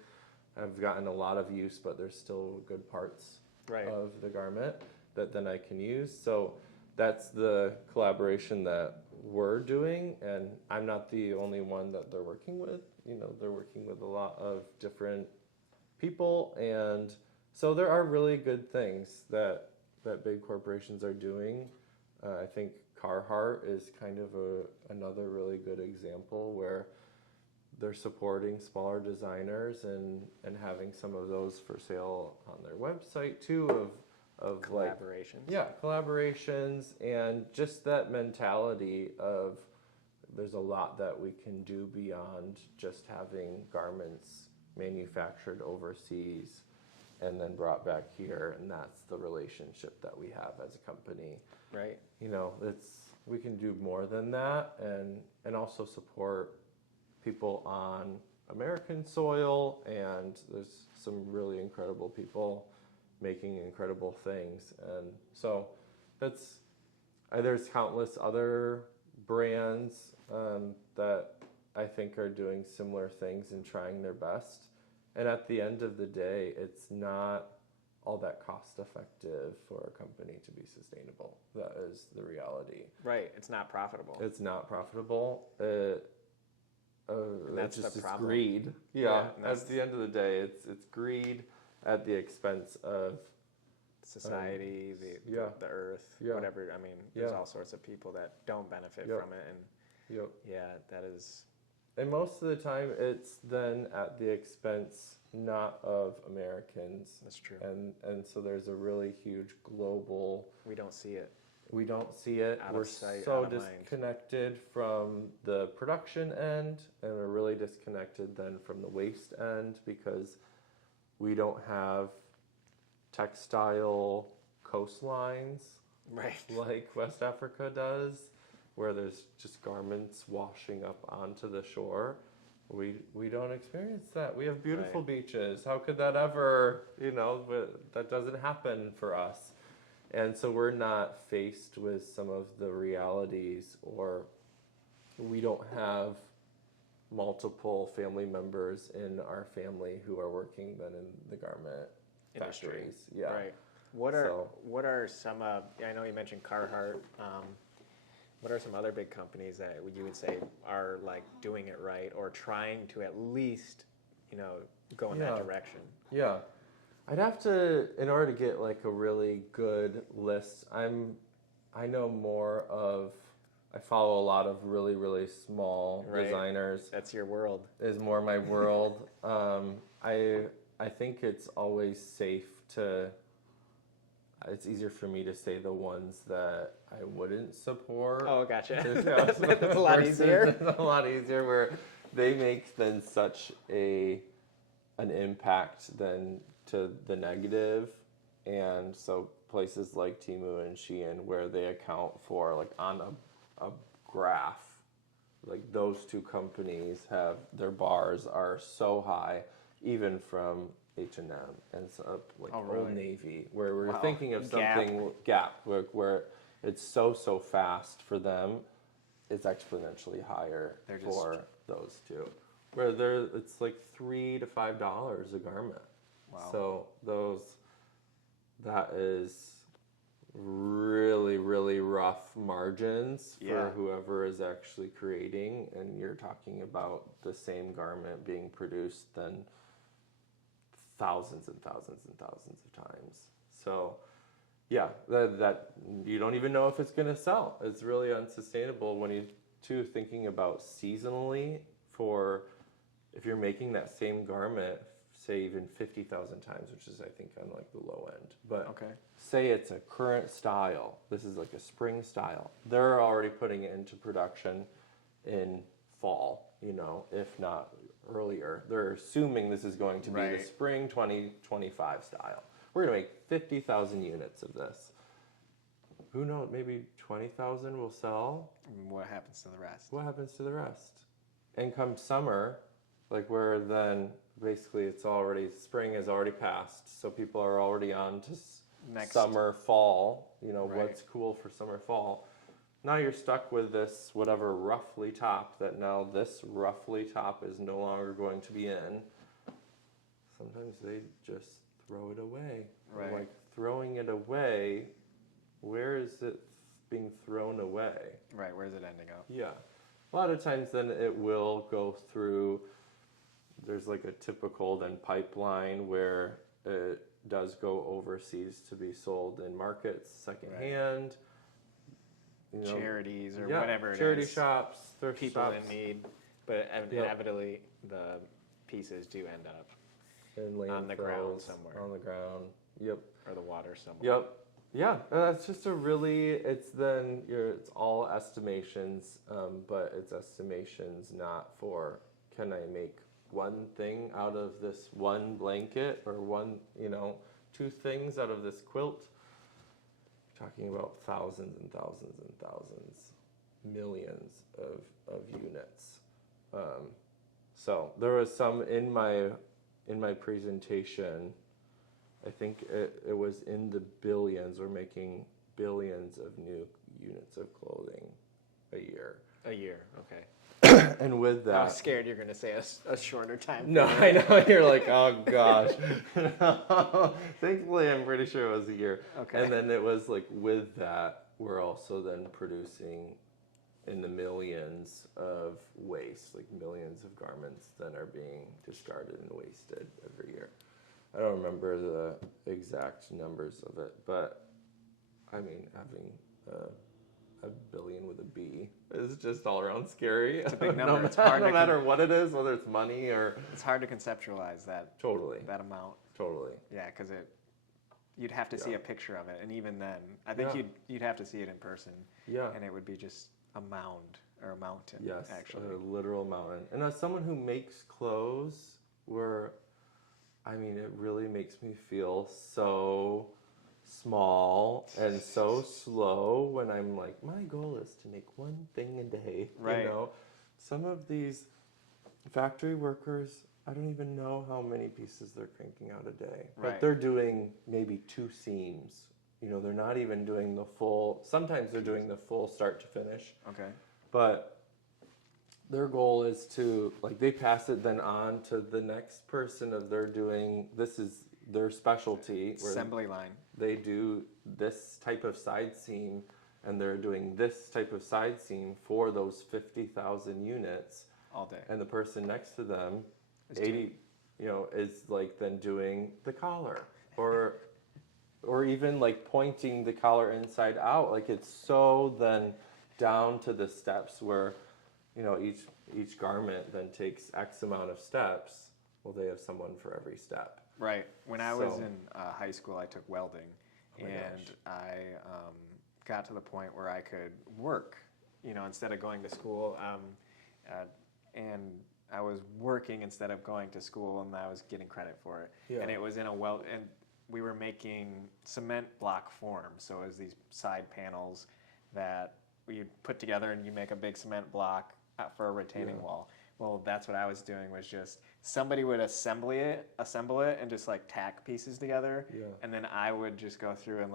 I've gotten a lot of use, but there's still good parts of the garment that then I can use. So that's the collaboration that we're doing, and I'm not the only one that they're working with. You know, they're working with a lot of different people, and so there are really good things that big corporations are doing. I think Carhartt is kind of another really good example where they're supporting smaller designers and having some of those for sale on their website too, of collaborations. Collaborations, and just that mentality of there's a lot that we can do beyond just having garments manufactured overseas and then brought back here, and that's the relationship that we have as a company. Right. You know, we can do more than that, and also support people on American soil, and there's some really incredible people making incredible things. And so there's countless other brands that I think are doing similar things and trying their best. And at the end of the day, it's not all that cost effective for a company to be sustainable. That is the reality. Right. It's not profitable. It's not profitable. That's just the problem. Greed. Yeah. At the end of the day, it's greed at the expense of society, the earth, whatever. I mean, there's all sorts of people that don't benefit from it, and that is. And most of the time, it's then at the expense not of Americans. That's true. And so there's a really huge global. We don't see it. We don't see it. We're so disconnected from the production end, and we're really disconnected then from the waste end, because we don't have textile coastlines like West Africa does, where there's just garments washing up onto the shore. We don't experience that. We have beautiful beaches. How could that ever, that doesn't happen for us. And so we're not faced with some of the realities, or we don't have multiple family members in our family who are working then in the garment factories. Yeah. Right. What are some I know you mentioned Carhartt. What are some other big companies that you would say are like doing it right, or trying to at least, go in that direction? Yeah. I'd have to, in order to get like a really good list, I follow a lot of really, really small designers. That's your world. Is more my world. I think it's always safe it's easier for me to say the ones that I wouldn't support. Oh, gotcha. It's a lot easier. It's a lot easier, where they make then such an impact then to the negative. And so places like Temu and Shein, where they account for, like on a graph, like those two companies have, their bars are so high, even from H&M and so, like Old Navy, where we're thinking of something Gap, where it's so fast for them, it's exponentially higher for those two, where it's like $3 to $5 a garment. Wow. So that is really, really rough margins for whoever is actually creating, and you're talking about the same garment being produced then thousands and thousands and thousands of times. So that you don't even know if it's going to sell. It's really unsustainable when you're thinking about seasonally, for if you're making that same garment, say even 50,000 times, which is I think on like the low end. But say it's a current style. This is like a spring style. They're already putting it into production in fall, if not earlier. They're assuming this is going to be the spring 2025 style. We're going to make 50,000 units of this. Who knows? Maybe 20,000 will sell. What happens to the rest? What happens to the rest? And come summer, like where then basically spring has already passed, so people are already on to summer, fall. What's cool for summer, fall. Now you're stuck with this whatever roughly top that now this roughly top is no longer going to be in. Sometimes they just throw it away. Right. Like throwing it away, where is it being thrown away? Right, where's it ending up? Yeah. A lot of times then it will go through, there's like a typical then pipeline where it does go overseas to be sold in markets, secondhand. Right. Charities or whatever it is. Charity shops, thrift people shops. in need. But inevitably the pieces do end up on the ground somewhere. On the ground. Yep. Or the water somewhere. Yep. Yeah, that's just a really, it's all estimations, but it's estimations not for, can I make one thing out of this one blanket or one, two things out of this quilt? Talking about thousands and thousands and thousands, millions of units. So there was some in my presentation. I think it was in the billions. We're making billions of new units of clothing a year. A year, okay. And with that, I was scared you're going to say a shorter time. No, I know. You're like, oh gosh. Thankfully, I'm pretty sure it was a year. Okay. And then it was like, with that, we're also then producing in the millions of waste, like millions of garments that are being discarded and wasted every year. I don't remember the exact numbers of it, but I mean, having a billion with a B is just all around scary. It's a big number. No, it's hard no matter what it is, whether it's money or... It's hard to conceptualize that. Totally. That amount. Totally. Yeah, because you'd have to see a picture of it, and even then, I think you'd have to see it in person. Yeah. And it would be just a mound or a mountain. Yes, actually, a literal mountain. And as someone who makes clothes, it really makes me feel so small and so slow when I'm like, my goal is to make one thing a day. Right. Some of these factory workers, I don't even know how many pieces they're cranking out a day. Right. But they're doing maybe 2 seams. They're not even doing the full, sometimes they're doing the full start to finish. Okay. But their goal is to, they pass it then on to the next person this is their specialty. Assembly line. They do this type of side seam, and they're doing this type of side seam for those 50,000 units. All day. And the person next to them, is then doing the collar. Or even pointing the collar inside out. It's so then down to the steps where, each garment then takes X amount of steps. Well, they have someone for every step. Right. When I was in high school, I took welding, I got to the point where I could work, instead of going to school. And I was working instead of going to school, and I was getting credit for it. Yeah. And it was in and we were making cement block form. So it was these side panels that you put together, and you make a big cement block for a retaining wall. Well, that's what I was doing, was just somebody would assemble it and just tack pieces together. Yeah. And then I would just go through and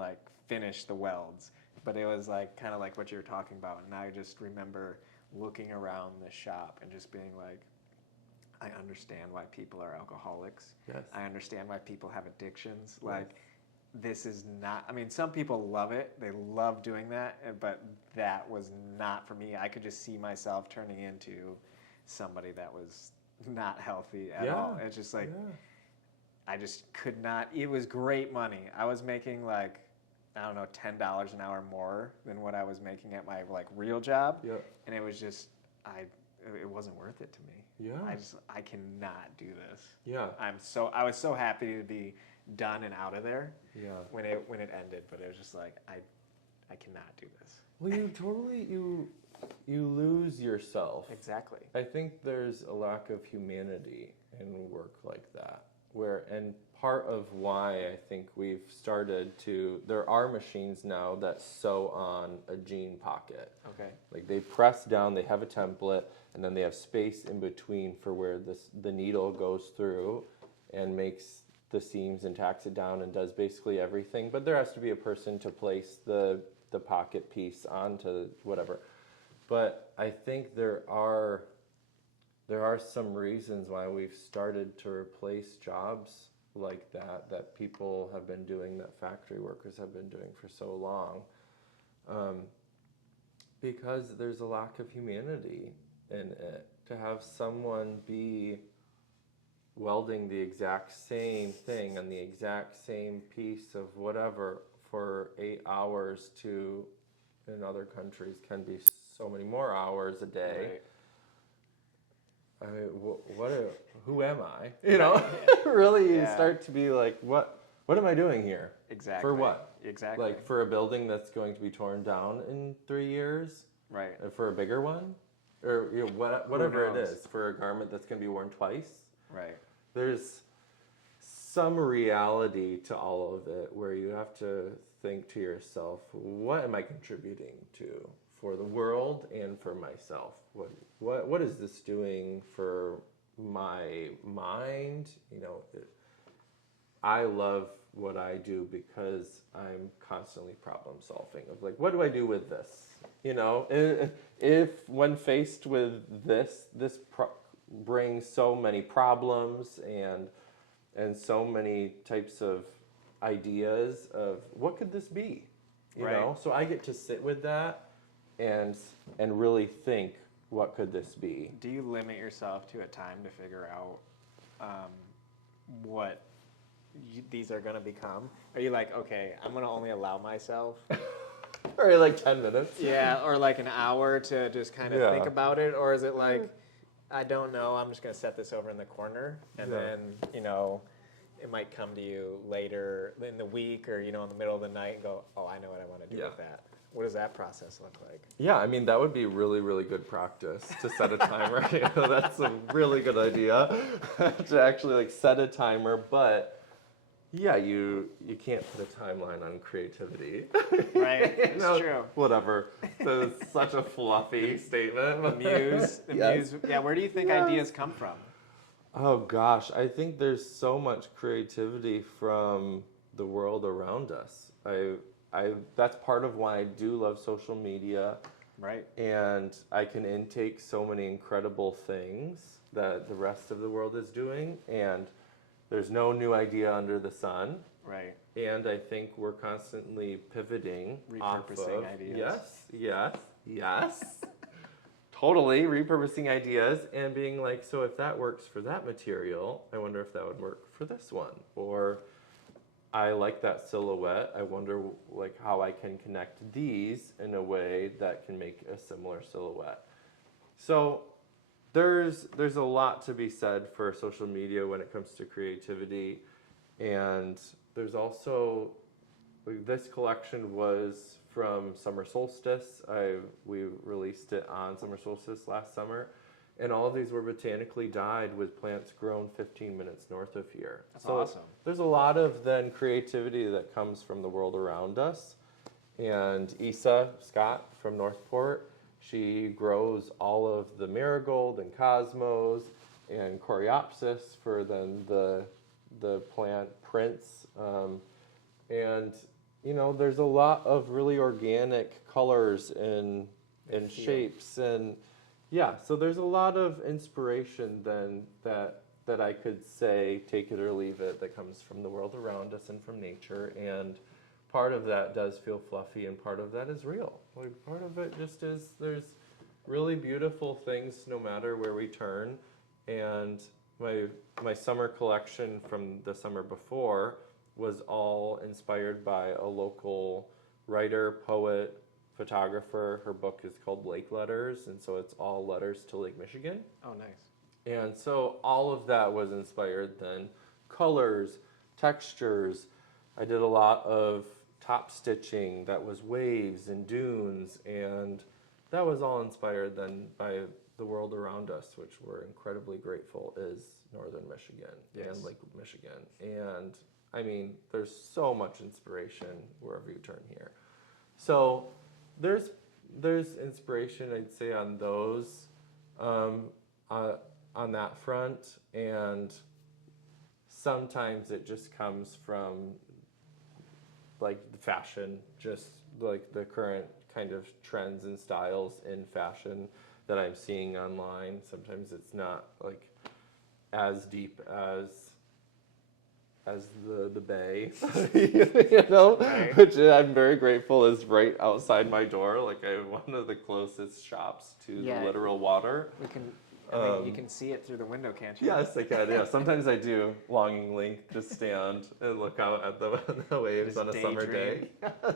finish the welds. But it was kind of like what you were talking about. And I just remember looking around the shop and just being like, I understand why people are alcoholics. Yes. I understand why people have addictions. Yes. This is not, some people love it. They love doing that, but that was not for me. I could just see myself turning into somebody that was not healthy at all. It's just I just could not. It was great money. I was making $10 an hour more than what I was making at my real job. Yep. And it was just, it wasn't worth it to me. Yeah. I cannot do this. Yeah. I was so happy to be done and out of there. Yeah. When it ended, but it was just I cannot do this. Well, you lose yourself. Exactly. I think there's a lack of humanity in work like that. And part of why I think we've started to, there are machines now that sew on a jean pocket. Okay. They press down, they have a template, and then they have space in between for where the needle goes through and makes the seams and tacks it down and does basically everything. But there has to be a person to place the pocket piece onto whatever. But I think there are some reasons why we've started to replace jobs like that people have been doing, that factory workers have been doing for so long, because there's a lack of humanity in it. To have someone be welding the exact same thing on the exact same piece of whatever for 8 hours to, in other countries, can be so many more hours a day. Right. I mean, who am I? You know, really, you start to be like, what am I doing here? Exactly. For what? Exactly. Like for a building that's going to be torn down in 3 years? Right. And for a bigger one? Or whatever it is, for a garment that's going to be worn twice? Right. There's some reality to all of it where you have to think to yourself, what am I contributing to for the world and for myself? What is this doing for my mind? You know, I love what I do because I'm constantly problem solving of like, what do I do with this? You know, if when faced with this brings so many problems and so many types of ideas of what could this be, you know? So I get to sit with that and really think, what could this be? Do you limit yourself to a time to figure out what these are going to become? Are you like, okay, I'm going to only allow myself or like 10 minutes? Yeah, or like an hour to just kind of think about it? Or is it like, I don't know, I'm just going to set this over in the corner, and then, you know, it might come to you later in the week or, you know, in the middle of the night and go, oh, I know what I want to do with that. What does that process look like? Yeah, I mean, that would be really, really good practice to set a timer. You know, that's a really good idea to actually like set a timer, but yeah, you can't put a timeline on creativity. Right, it's true. Whatever. So it's such a fluffy statement. The muse. Yeah, where do you think ideas come from? Oh gosh, I think there's so much creativity from the world around us. That's part of why I do love social media. Right. And I can intake so many incredible things that the rest of the world is doing, and there's no new idea under the sun. Right. And I think we're constantly pivoting, repurposing ideas. Yes. Totally repurposing ideas and being like, so if that works for that material, I wonder if that would work for this one. Or I like that silhouette. I wonder like how I can connect these in a way that can make a similar silhouette. So there's a lot to be said for social media when it comes to creativity. And there's also, like, this collection was from summer solstice. We released it on summer solstice last summer. And all of these were botanically dyed with plants grown 15 minutes north of here. That's awesome. There's a lot of then creativity that comes from the world around us. And Isa Scott from Northport, she grows all of the marigold and cosmos and coreopsis for then the plant prints. And, you know, there's a lot of really organic colors and shapes and yeah, so there's a lot of inspiration then that I could say, take it or leave it, that comes from the world around us and from nature. And part of that does feel fluffy and part of that is real. Like, part of it just is, there's really beautiful things no matter where we turn. And my summer collection from the summer before was all inspired by a local writer, poet, photographer. Her book is called Lake Letters, and so it's all letters to Lake Michigan. Oh, nice. And so all of that was inspired then. Colors, textures. I did a lot of top stitching that was waves and dunes, and that was all inspired then by the world around us, which we're incredibly grateful is northern Michigan and Lake Michigan. And I mean, there's so much inspiration wherever you turn here. So there's inspiration, I'd say, on those, on that front, and sometimes it just comes from like the fashion, just like the current kind of trends and styles in fashion that I'm seeing online. Sometimes it's not like as deep as as the bay, you know, Right. which I'm very grateful is right outside my door. Like I have one of the closest shops to Yeah. the literal water. We can. I mean, you can see it through the window, can't you? Yes, I can. Yeah, sometimes I do longingly just stand and look out at the waves Just on a summer day. Yes.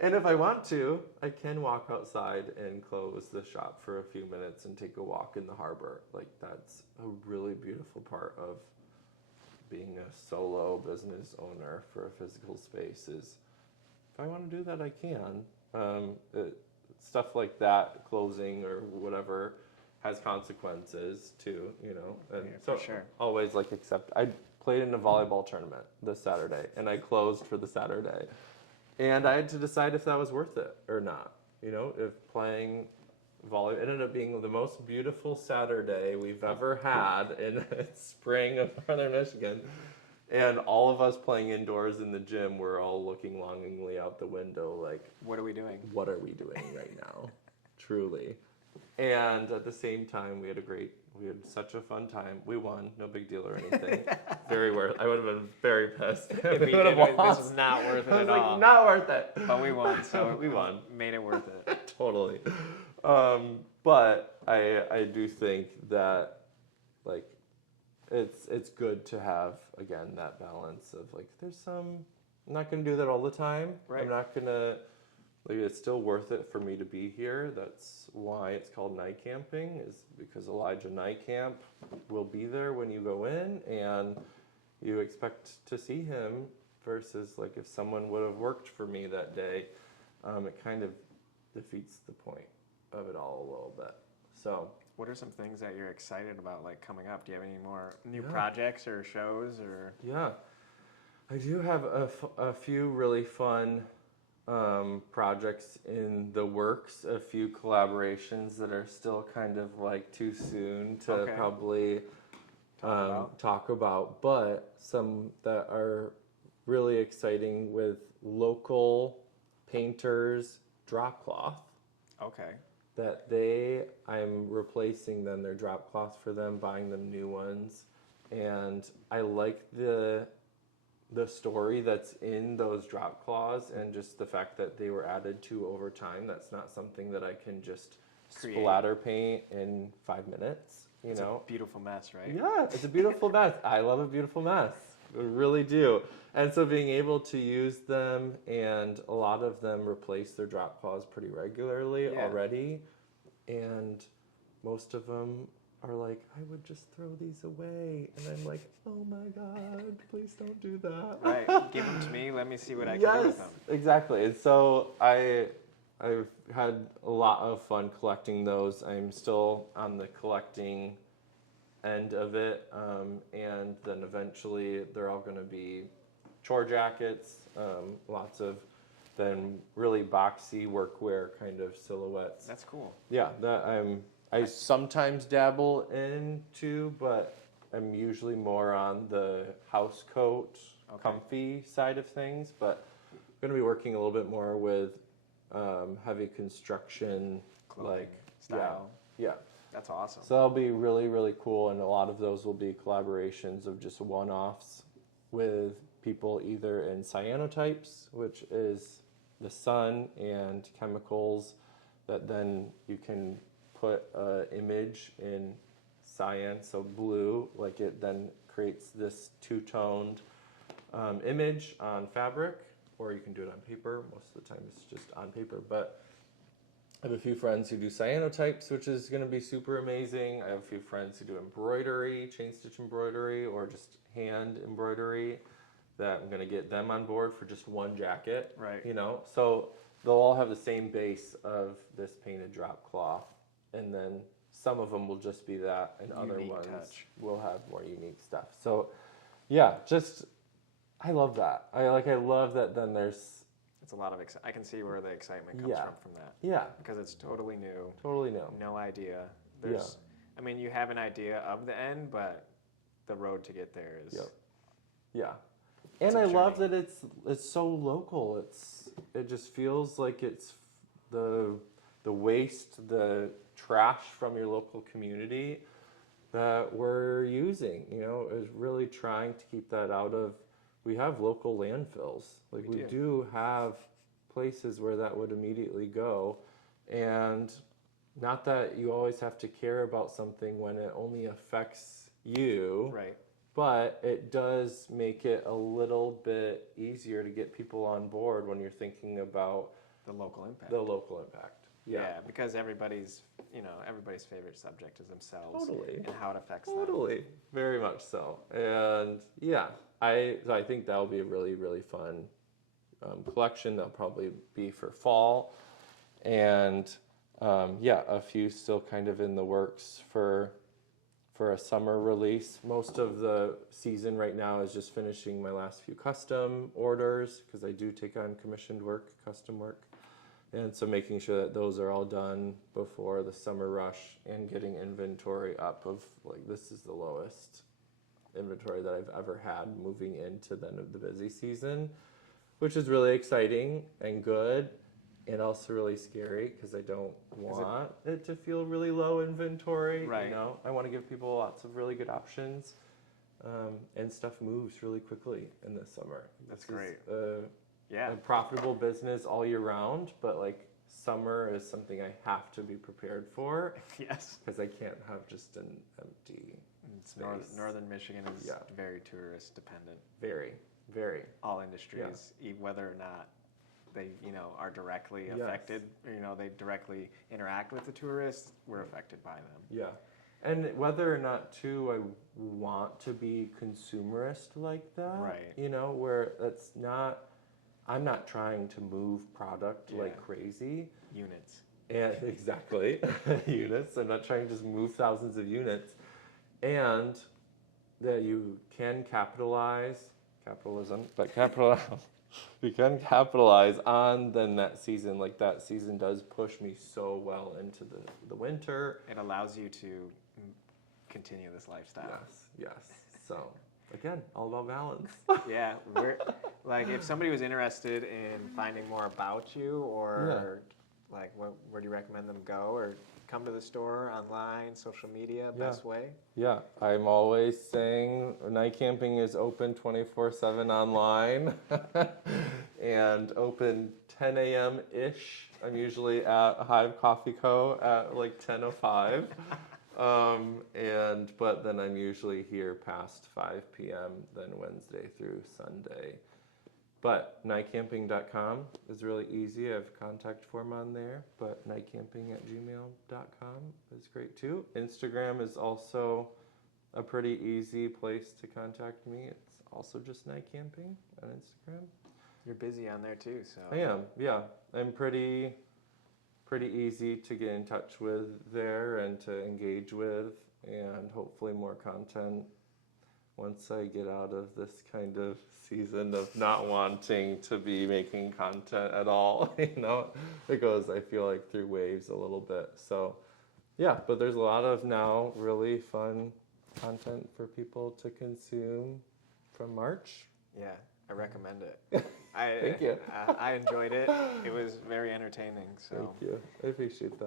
And if I want to, I can walk outside and close the shop for a few minutes and take a walk in the harbor. Like that's a really beautiful part of being a solo business owner for a physical space. Is if I want to do that, I can. Stuff like that, closing or whatever, has consequences too, you know. And Yeah, so for sure. always like accept. I played in a volleyball tournament this Saturday, and I closed for the Saturday, and I had to decide if that was worth it or not. You know, if playing volley ended up being the most beautiful Saturday we've ever had in spring of northern Michigan. And all of us playing indoors in the gym, we're all looking longingly out the window like, What are we doing? what are we doing right now? Truly. And at the same time, we had such a fun time. We won, no big deal or anything. Very worth. I would have been very pissed if we would have lost. This is not worth it I was at like, all. not worth it. But we won, so we won. Made it worth it. Totally. But I do think that like it's good to have again that balance of like I'm not gonna do that all the time. Right. I'm not gonna like it's still worth it for me to be here. That's why it's called Nykamping, is because Elijah Nykamp will be there when you go in and you expect to see him versus like if someone would have worked for me that day, it kind of defeats the point of it all a little bit. So What are some things that you're excited about, like, coming up? Do you have any more new projects or shows or? Yeah, I do have a few really fun projects in the works, a few collaborations that are still kind of like too soon to probably talk about, but some that are really exciting with local painters drop cloth. Okay. That I'm replacing them, their drop cloths for them, buying them new ones. And I like the story that's in those drop cloths and just the fact that they were added to over time. That's not something that I can just splatter paint in 5 minutes, you know? It's a beautiful mess, right? Yeah, it's a beautiful mess. I love a beautiful mess. I really do. And so being able to use them, and a lot of them replace their drop cloths pretty regularly already. And most of them are like, I would just throw these away. And I'm like, oh my God, please don't do that. Right, give them to me, let me see what I can do with them. Exactly. And so I've had a lot of fun collecting those. I'm still on the collecting end of it, and then eventually they're all going to be chore jackets, lots of then really boxy workwear kind of silhouettes. That's cool. Yeah, that I sometimes dabble into, but I'm usually more on the house coat, comfy side of things. But I'm going to be working a little bit more with heavy construction, Clothing style. Yeah. That's awesome. So that'll be really, really cool, and a lot of those will be collaborations of just one-offs with people either in cyanotypes, which is the sun and chemicals that then you can put an image in cyan, so blue, like it then creates this two-toned image on fabric, or you can do it on paper. Most of the time it's just on paper, but I have a few friends who do cyanotypes, which is going to be super amazing. I have a few friends who do embroidery, chain stitch embroidery, or just hand embroidery, that I'm going to get them on board for just one jacket. Right. You know, so they'll all have the same base of this painted drop cloth, and then some of them will just be that, and other ones will have more unique stuff. So, yeah, just I love that. I love that. Then there's. It's a lot of I can see where the excitement comes from that. Yeah. Because it's totally new. Totally new. No idea. I mean, you have an idea of the end, but the road to get there is. Yep. Yeah. And I love that it's so local. It just feels like it's the waste, the trash from your local community that we're using, is really trying to keep that out of, we have local landfills. Like we do have places where that would immediately go. And not that you always have to care about something when it only affects you. Right. But it does make it a little bit easier to get people on board when you're thinking about the local impact. Yeah, because everybody's favorite subject is themselves. Totally. And how it affects them. Totally. Very much so. And yeah, I think that'll be a really, really fun collection. That'll probably be for fall. And a few still kind of in the works for a summer release. Most of the season right now is just finishing my last few custom orders, because I do take on commissioned work, custom work. And so making sure that those are all done before the summer rush, and getting inventory up of, like, this is the lowest inventory that I've ever had moving into the busy season, which is really exciting and good. And also really scary, because I don't want it to feel really low inventory. Right. I want to give people lots of really good options, and stuff moves really quickly in the summer. That's great. A profitable business all year round, but like summer is something I have to be prepared for. Yes. Because I can't have just an empty space. Northern Michigan is very tourist dependent. Very, very. All industries, whether or not they, are directly affected, or, they directly interact with the tourists, we're affected by them. Yeah. And whether or not, too, I want to be consumerist like that. Right. Where that's not, I'm not trying to move product like crazy. Units. And exactly, units. I'm not trying to just move thousands of units. And that you can capitalism, but you can capitalize on then that season. Like that season does push me so well into the winter. It allows you to continue this lifestyle. Yes. So again, all about balance. Yeah, we're like, if somebody was interested in finding more about you, or like where do you recommend them go, or come to the store, online, social media, best way? Yeah, I'm always saying Nykamping is open 24/7 online and open 10 a.m. ish. I'm usually at Hive Coffee Co. at like 10:05. But then I'm usually here past 5 p.m. then Wednesday through Sunday. But nykamping.com is really easy. I have a contact form on there, but nykamping@gmail.com is great too. Instagram is also a pretty easy place to contact me. It's also just Nykamping on Instagram. You're busy on there too, so. I am, yeah. I'm pretty easy to get in touch with there and to engage with, and hopefully more content once I get out of this kind of season of not wanting to be making content at all. It goes, I feel like, through waves a little bit. So yeah, but there's a lot of now really fun content for people to consume from March. Yeah, I recommend it. Thank you. I enjoyed it. It was very entertaining. So. Thank you. I appreciate that.